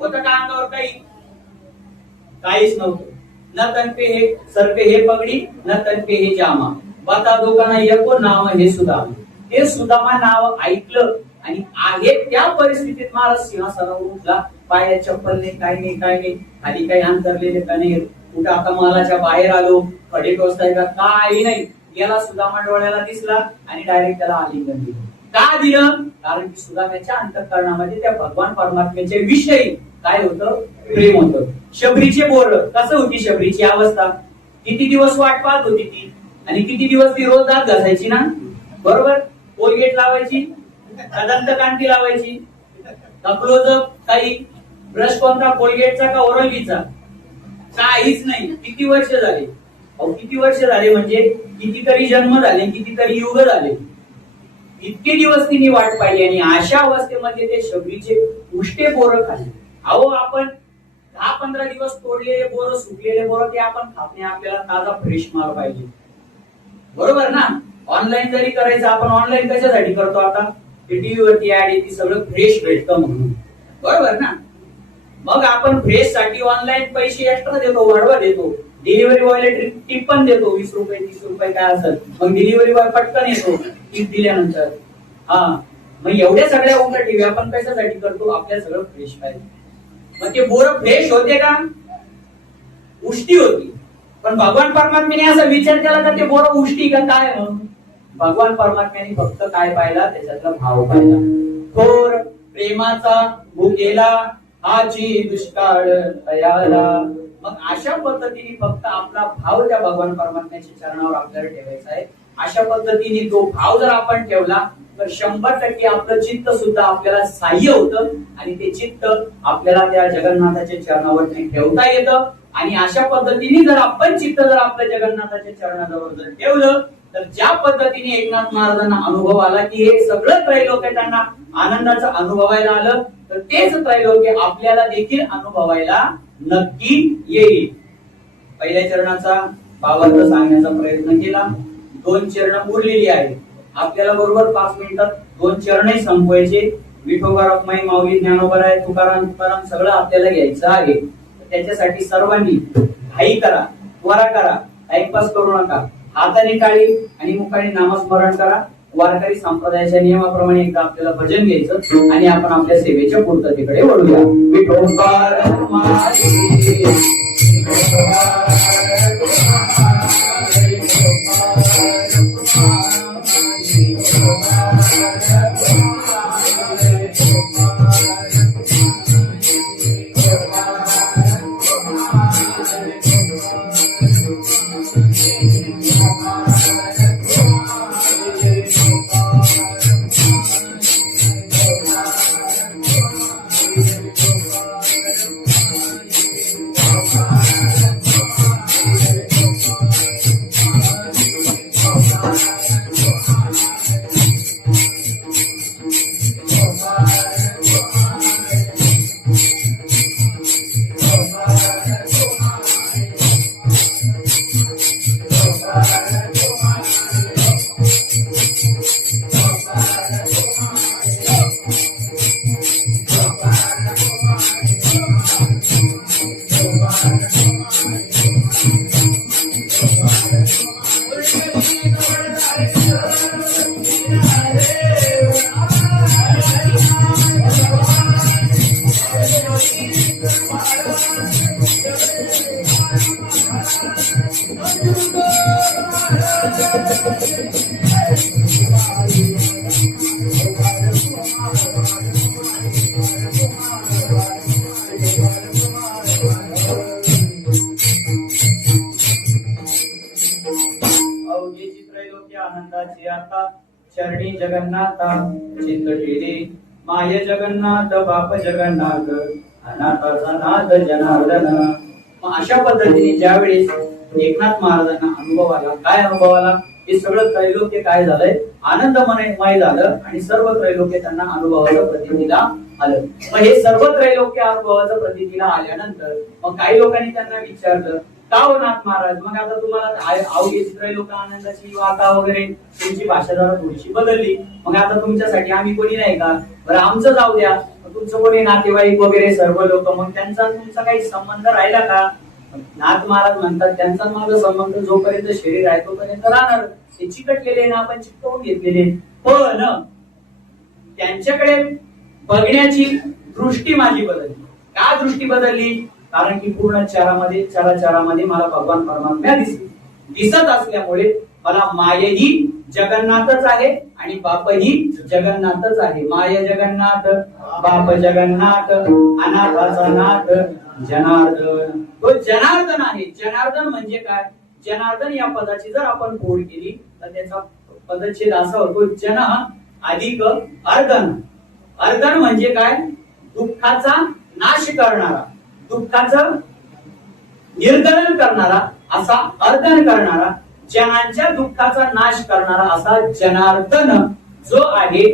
होतं का अंगावर काही, काहीच नव्हतं. न तन पे है, सर पे है पगड़ी न तन पे है जामा, बता दो कन्हैया को नाम है सुदामा. हे सुदामा नाव ऐकलं आणि आहे त्या परिस्थितीत महाराज सिंहासनावर उठला. पायात चप्पल नाही, काय नाही, काय नाही, खाली काही अंतरलेले का नाही, कुठं आता महालाच्या बाहेर आलो, खडे टोचताय का, काही नाही. याला सुदामा डोळ्याला दिसला आणि डायरेक्ट त्याला आलिंगन दिलं. का दिलं, कारण की सुदामाच्या अंतःकरणामध्ये त्या भगवान परमात्म्याच्या विषयी काय होतं, प्रेम होतं. शबरीचे बोर, कसं होती शबरीची अवस्था, किती दिवस वाट पाहत होती ती, आणि किती दिवस ती रोज दात घासायची ना, बरोबर. कोलगेट लावायची, दंतकांती लावायची, क्लोजअप काही, ब्रश कोणता, कोलगेटचा का ओरल बीचा, काहीच नाही. किती वर्ष झाले, किती वर्ष झाले म्हणजे कितीतरी जन्म झाले, कितीतरी युग झाले. इतके दिवस तिने वाट पाहिली आणि अशा अवस्थेमध्ये ते शबरीचे उष्टे बोरं खाल्ले. अहो, आपण 10-15 दिवस तोडलेले बोरं, सुकलेले बोरं ते आपण खात नाही. आपल्याला ताजा फ्रेश माल पाहिजे, बरोबर ना. ऑनलाईन जरी करायचं, आपण ऑनलाईन कशासाठी करतो आता, टीव्ही वरती ऍड येते, सगळं फ्रेश भेटतं म्हणून, बरोबर ना. मग आपण फ्रेश साठी ऑनलाईन पैसे एक्स्ट्रा देतो, वाढवा देतो. डिलिव्हरी बॉयला टिप पण देतो, 20 रुपये 30 रुपये काय असेल. मग डिलिव्हरी बॉय पटकन येतो टिप दिल्यानंतर. हा, मग एवढ्या सगळ्या उलट टीव्ही आपण कशासाठी करतो, आपल्याला सगळं फ्रेश पाहिजे. मग ते बोरं फ्रेश होते का, उष्टी होती. पण भगवान परमात्म्याने असा विचार केला का ते बोरं उष्टी का काय, म्हणून भगवान परमात्म्याने फक्त काय पाहिला, त्याच्यातला भाव पाहिला. थोर प्रेमाचा भुकेला हाची दुष्काळ दयाला. मग अशा पद्धतीने फक्त आपला भाव त्या भगवान परमात्म्याच्या चरणावर आपल्याला ठेवायचा आहे. अशा पद्धतीने तो भाव जर आपण ठेवला तर 100% आपलं चित्त सुद्धा आपल्याला सहाय्य होतं आणि ते चित्त आपल्याला त्या जगन्नाथाच्या चरणावर ठेवता येतं. आणि अशा पद्धतीने जर आपण चित्त जर आपल्या जगन्नाथाच्या चरणाजवळ जर ठेवलं तर ज्या पद्धतीने एकनाथ महाराजांना अनुभव आला की हे सगळं त्रैलोक्य त्यांना आनंदाचं अनुभवायला आलं, तर तेच त्रैलोक्य आपल्याला देखील अनुभवायला नक्की येईल. पहिल्या चरणाचा भावार्थ सांगण्याचा प्रयत्न केला. 2 चरण उरलेली आहेत. आपल्याला बरोबर 5 मिनिटात 2 चरणही संपवायचे. विठोबा रखमाई माऊली ज्ञानोबा तुकाराम सगळं आपल्याला घ्यायचं आहे. त्याच्यासाठी सर्वांनी घाई करा, त्वरा करा, टाइमपास करू नका. हाताने टाळी आणि मुखाने नामस्मरण करा. वारकरी संप्रदायाच्या नियमाप्रमाणे एकदा आपल्याला भजन घ्यायचं आणि आपण आपल्या सेवेच्या पूर्ततेकडे वळूया. विठोबा रखमाई अवघेची त्रैलोक्य आनंदाची आता चरणी जगन्नाथा चित्त ठेले माय जगन्नाथ बाप जगन्नाथ अनाथाचा नाथ जनार्दन. मग अशा पद्धतीने ज्यावेळेस एकनाथ महाराजांना अनुभव आला, काय अनुभव आला? हे सगळं त्रैलोक्य काय झालंय? आनंदमय झालं आणि सर्व त्रैलोक्य त्यांना अनुभवाचं प्रतीला आलं. मग हे सर्व त्रैलोक्य अनुभवाचं प्रतीला आल्यानंतर मग काही लोकांनी त्यांना विचारलं, का हो नाथ महाराज, मग आता तुम्हाला अवघेची त्रैलोक्य आनंदाची वाता वगैरे तुमची भाषा जरा थोडीशी बदलली, मग आता तुमच्यासाठी आम्ही कोणी नाही का? बरं आमचं जाऊ द्या, तुमचं कोणी नातेवाईक वगैरे सर्व लोक, मग त्यांचा तुमचा काही संबंध राहिला का? नाथ महाराज म्हणतात, त्यांचा माझा संबंध जोपर्यंत शरीर आहे तोपर्यंत राहणार. ते चिकटलेले ना आपण चिकटवून घेतलेले, पण त्यांच्याकडे बघण्याची दृष्टी माझी बदलली. का दृष्टी बदलली? कारण की पूर्ण चराचरामध्ये मला भगवान परमात्मा दिसत असल्यामुळे मला मायही जगन्नाथच आहे आणि बापही जगन्नाथच आहे. माय जगन्नाथ, बाप जगन्नाथ, अनाथाचा नाथ जनार्दन. तो जनार्दन आहे. जनार्दन म्हणजे काय? जनार्दन या पदाची जर आपण फोड केली तर त्याचा पदच्छेद असा होतो, जन अधिक अर्दन. अर्दन म्हणजे काय? दुःखाचा नाश करणारा, दुःखाचं निर्दलन करणारा, असा अर्दन करणारा, जनांच्या दुःखाचा नाश करणारा असा जनार्दन जो आहे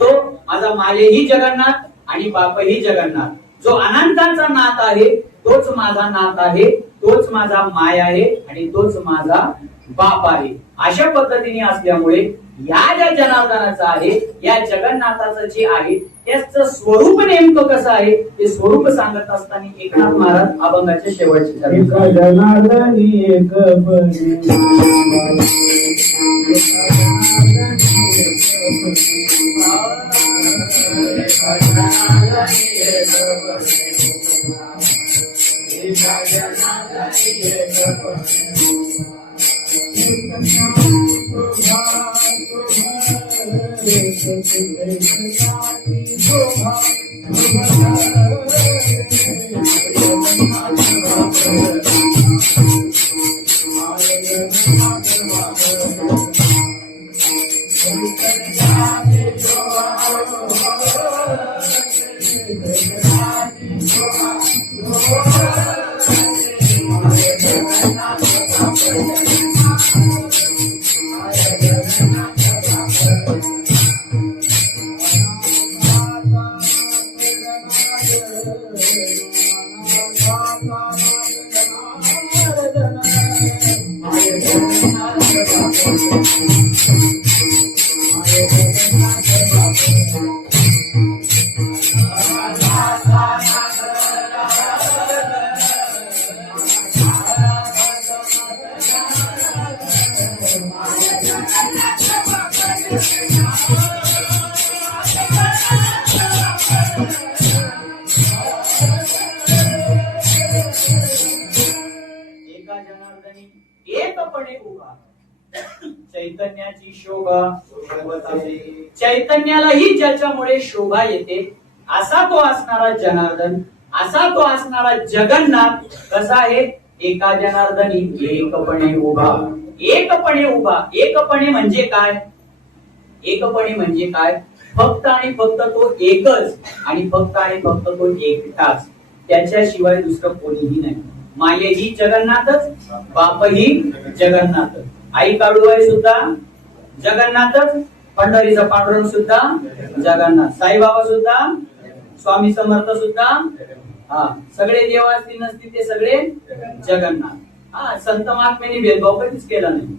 तो माझा मायही जगन्नाथ आणि बापही जगन्नाथ. जो अनंताचा नाथ आहे तोच माझा नाथ आहे, तोच माझा माय आहे आणि तोच माझा बाप आहे. अशा पद्धतीने असल्यामुळे या ज्या जनार्दनाचं आहे, या जगन्नाथाचं जे आहे त्याचं स्वरूप नेमकं कसं आहे ते स्वरूप सांगत असताना एकनाथ महाराज अभंगाच्या शेवटचे जनार्दनी एक एकपणे उभा चैतन्याची शोभा चैतन्यालाही ज्याच्यामुळे शोभा येते असा तो असणारा जनार्दन, असा तो असणारा जगन्नाथ कसा आहे? एका जनार्दनी एकपणे उभा. एकपणे उभा. एकपणे म्हणजे काय? एकपणे म्हणजे काय? फक्त आणि फक्त तो एकच आणि फक्त आणि फक्त तो एकटाच, त्याच्याशिवाय दुसरं कोणीही नाही. मायेही जगन्नाथच, बापही जगन्नाथ, आई काळूबाई सुद्धा जगन्नाथच, पंढरीचा पांडुरंग सुद्धा जगन्नाथ, साईबाबा सुद्धा, स्वामी समर्थ सुद्धा, हा सगळे देव असतील नसतील ते सगळे जगन्नाथ. हा संत महात्म्यांनी भेदभाव कधीच केला नाही.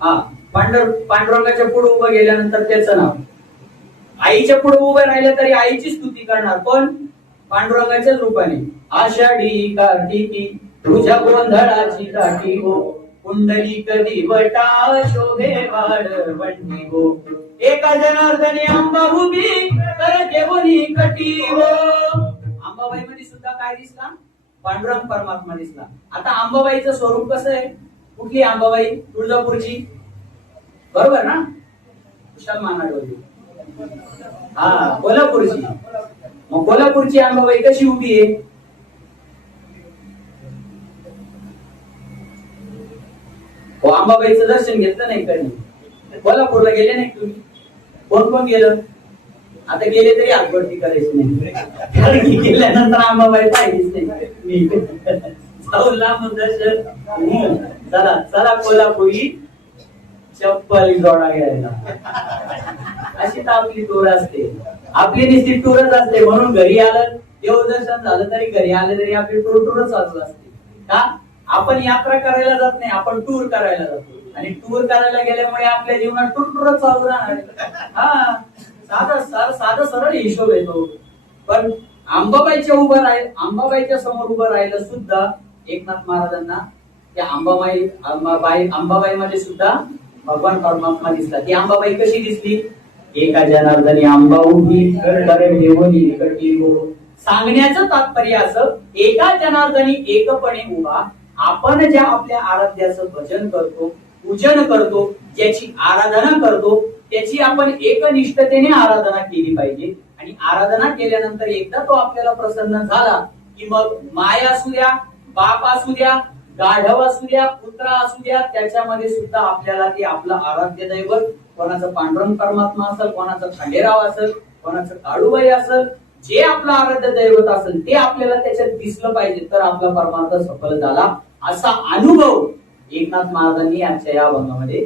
हा पांडुरंगाच्या पुढे उभं गेल्यानंतर त्याचं नाव, आईच्या पुढे उभं राहिलं तरी आईची स्तुती करणार, पण पांडुरंगाच्याच रूपाने. आषाढी कार्तिकी तुझ्या गोंधळाची काठी हो, कुंडली कधी वटा शोभे वाढवंडी हो, एका जनार्दनी अंबा उभी कर देवनी कटी हो. अंबाबाई मध्ये सुद्धा काय दिसला? पांडुरंग परमात्मा दिसला. आता अंबाबाईचं स्वरूप कसं आहे? कुठली अंबाबाई? तुळजापूरची, बरोबर ना? कुशाल मानाडोली, हा कोल्हापूरची. मग कोल्हापूरची अंबाबाई कशी उभी आहे? हो, अंबाबाईचं दर्शन घेतलं नाही कधी? कोल्हापूरला गेले नाही तुम्ही? कोण कोण गेलं? आता गेले तरी हातवरती करायची नाही, गेल्यानंतर अंबाबाई पाहिलीच नाही. जाऊ लांब दर्शन. चला चला कोल्हापुरी चप्पल जोडा घ्यायला. अशी तर आपली टूर असते, आपली नुसती टूरच असते. म्हणून घरी आलं, देवदर्शन झालं तरी, घरी आलं तरी आपली टूरच चालू असते. का? आपण यात्रा करायला जात नाही, आपण टूर करायला जातो. आणि टूर करायला गेल्यामुळे आपल्या जीवनात टूरच चालू राहणार. हा, साधा सरळ हिशोब येतो. पण अंबाबाईच्या समोर उभं राहिलं सुद्धा एकनाथ महाराजांना त्या अंबाबाई मध्ये सुद्धा भगवान परमात्मा दिसला. ती अंबाबाई कशी दिसली? एका जनार्दनी अंबा उभी सांगण्याचं तात्पर्य असं, एका जनार्दनी एकपणे उभा. आपण ज्या आपल्या आराध्याचं भजन करतो, पूजन करतो, ज्याची आराधना करतो, त्याची आपण एकनिष्ठतेने आराधना केली पाहिजे. आणि आराधना केल्यानंतर एकदा तो आपल्याला प्रसन्न झाला की मग माय असू द्या, बाप असू द्या, गाढव असू द्या, पुत्र असू द्या, त्याच्यामध्ये सुद्धा आपल्याला ते आपलं आराध्य दैवत, कोणाचं पांडुरंग परमात्मा असेल, कोणाचं खंडेराव असेल, कोणाचं काळूबाई असेल, जे आपलं आराध्य दैवत असेल ते आपल्याला त्याच्यात दिसलं पाहिजे, तर आपला परमार्थ सफल झाला. असा अनुभव एकनाथ महाराजांनी आजच्या या अभंगामध्ये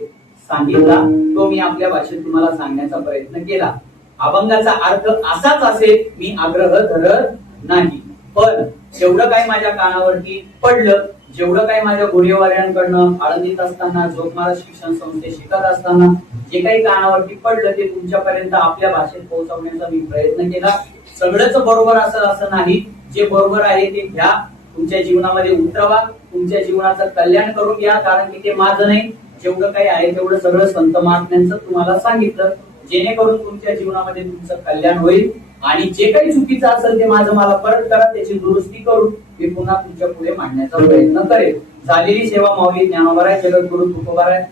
सांगितला. तो मी आपल्या भाषेत तुम्हाला सांगण्याचा प्रयत्न केला. अभंगाचा अर्थ असाच असेल, मी आग्रह धरत नाही. पण जेवढं काही माझ्या कानावरती पडलं, जेवढं काही माझ्या गुरुवाऱ्यांकडनं आळंदीत असताना, जोगमारा शिक्षण संस्थेत शिकत असताना जे काही कानावरती पडलं ते तुमच्यापर्यंत आपल्या भाषेत पोहोचवण्याचा मी प्रयत्न केला. सगळंच बरोबर असेल असं नाही, जे बरोबर आहे ते घ्या, तुमच्या जीवनामध्ये उतरवा, तुमच्या जीवनाचं कल्याण करून घ्या. कारण की ते माझं नाही, जेवढं काही आहे तेवढं सगळं संत महात्म्यांचं तुम्हाला सांगितलं, जेणेकरून तुमच्या जीवनामध्ये तुमचं कल्याण होईल. आणि जे काही चुकीचं असेल ते माझं मला परत करा, त्याची दुरुस्ती करून मी पुन्हा तुमच्या पुढे मांडण्याचा प्रयत्न करेल. झालेली सेवा माऊली ज्ञानोबराय, जगद्गुरु तुकोबाराय,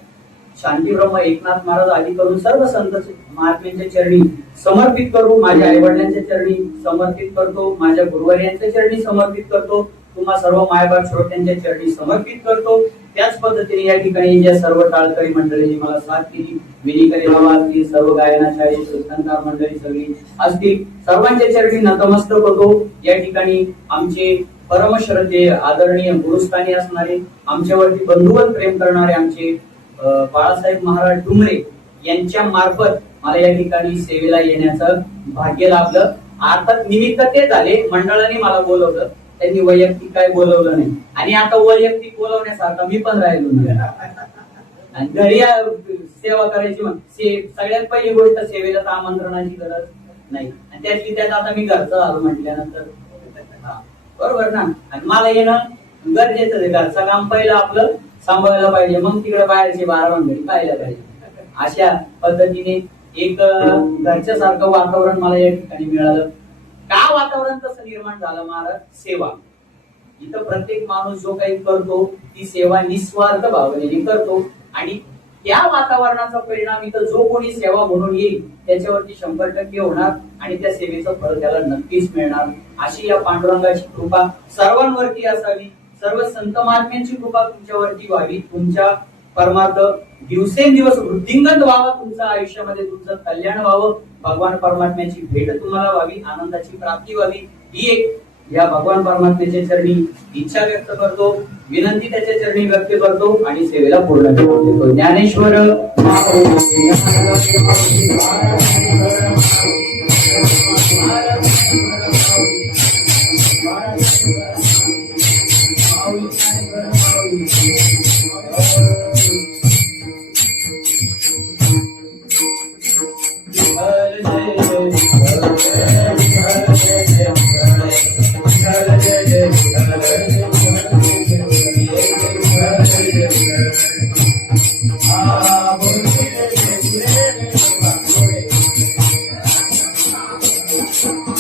शांती ब्रह्म एकनाथ महाराज आदी करून सर्व संत महात्म्यांच्या चरणी समर्पित करू. माझ्या आई वडिलांच्या चरणी समर्पित करतो, माझ्या गुरुवर्यांच्या चरणी समर्पित करतो, तुम्हा सर्व मायबाप श्रोत्यांच्या चरणी समर्पित करतो. त्याच पद्धतीने या ठिकाणी ज्या सर्व टाळकरी मंडळींनी मला साथ केली, विनीकरी बाबा असतील, सर्व गायनाशाळी कीर्तनकार मंडळी सगळी असतील, सर्वांच्या चरणी नतमस्तक होतो. या ठिकाणी आमचे परमश्रद्धेय आदरणीय गुरुस्थानी असणारे, आमच्यावरती बंधुवत प्रेम करणारे आमचे बाळासाहेब महाराज डुमरे यांच्या मार्फत मला या ठिकाणी सेवेला येण्याचं भाग्य लाभलं. अर्थात निमित्त ते झाले, मंडळाने मला बोलवलं, त्यांनी वैयक्तिक काय बोलवलं नाही. आणि आता वैयक्तिक बोलवण्यासारखा मी पण राहिलो नाही. आणि घरी सेवा करायची सगळ्यात पहिली गोष्ट, सेवेला तर आमंत्रणाची गरज नाही. आणि त्यातली त्यात आता मी घरचं झालो म्हटल्यानंतर बरोबर ना. आणि मला येणं गरजेचं आहे, घरचं काम पहिलं आपलं सांभाळायला पाहिजे, मग तिकडे बाहेरचे 12 मंडळी पाहायला पाहिजे. अशा पद्धतीने एक घरच्या सारखं वातावरण मला या ठिकाणी मिळालं. का वातावरण तसं निर्माण झालं महाराज? सेवा. इथं प्रत्येक माणूस जो काही करतो ती सेवा निस्वार्थ भावनेने करतो. आणि त्या वातावरणाचा परिणाम इथं जो कोणी सेवा म्हणून येईल त्याच्यावरती 100% होणार आणि त्या सेवेचं फळ त्याला नक्कीच मिळणार. अशी या पांडुरंगाची कृपा सर्वांवरती असावी. सर्व संत महात्म्यांची कृपा तुमच्यावरती व्हावी. तुमच्या परमार्थ दिवसेंदिवस वृद्धिंगत व्हावा, तुमच्या आयुष्यामध्ये तुमचं कल्याण व्हावं, भगवान परमात्म्याची भेट तुम्हाला व्हावी, आनंदाची प्राप्ती व्हावी, ही एक या भगवान परमात्म्याच्या चरणी इच्छा व्यक्त करतो, विनंती त्याच्या चरणी व्यक्त करतो आणि सेवेला पूर्ण करतो. Dnyaneshwar Thank you.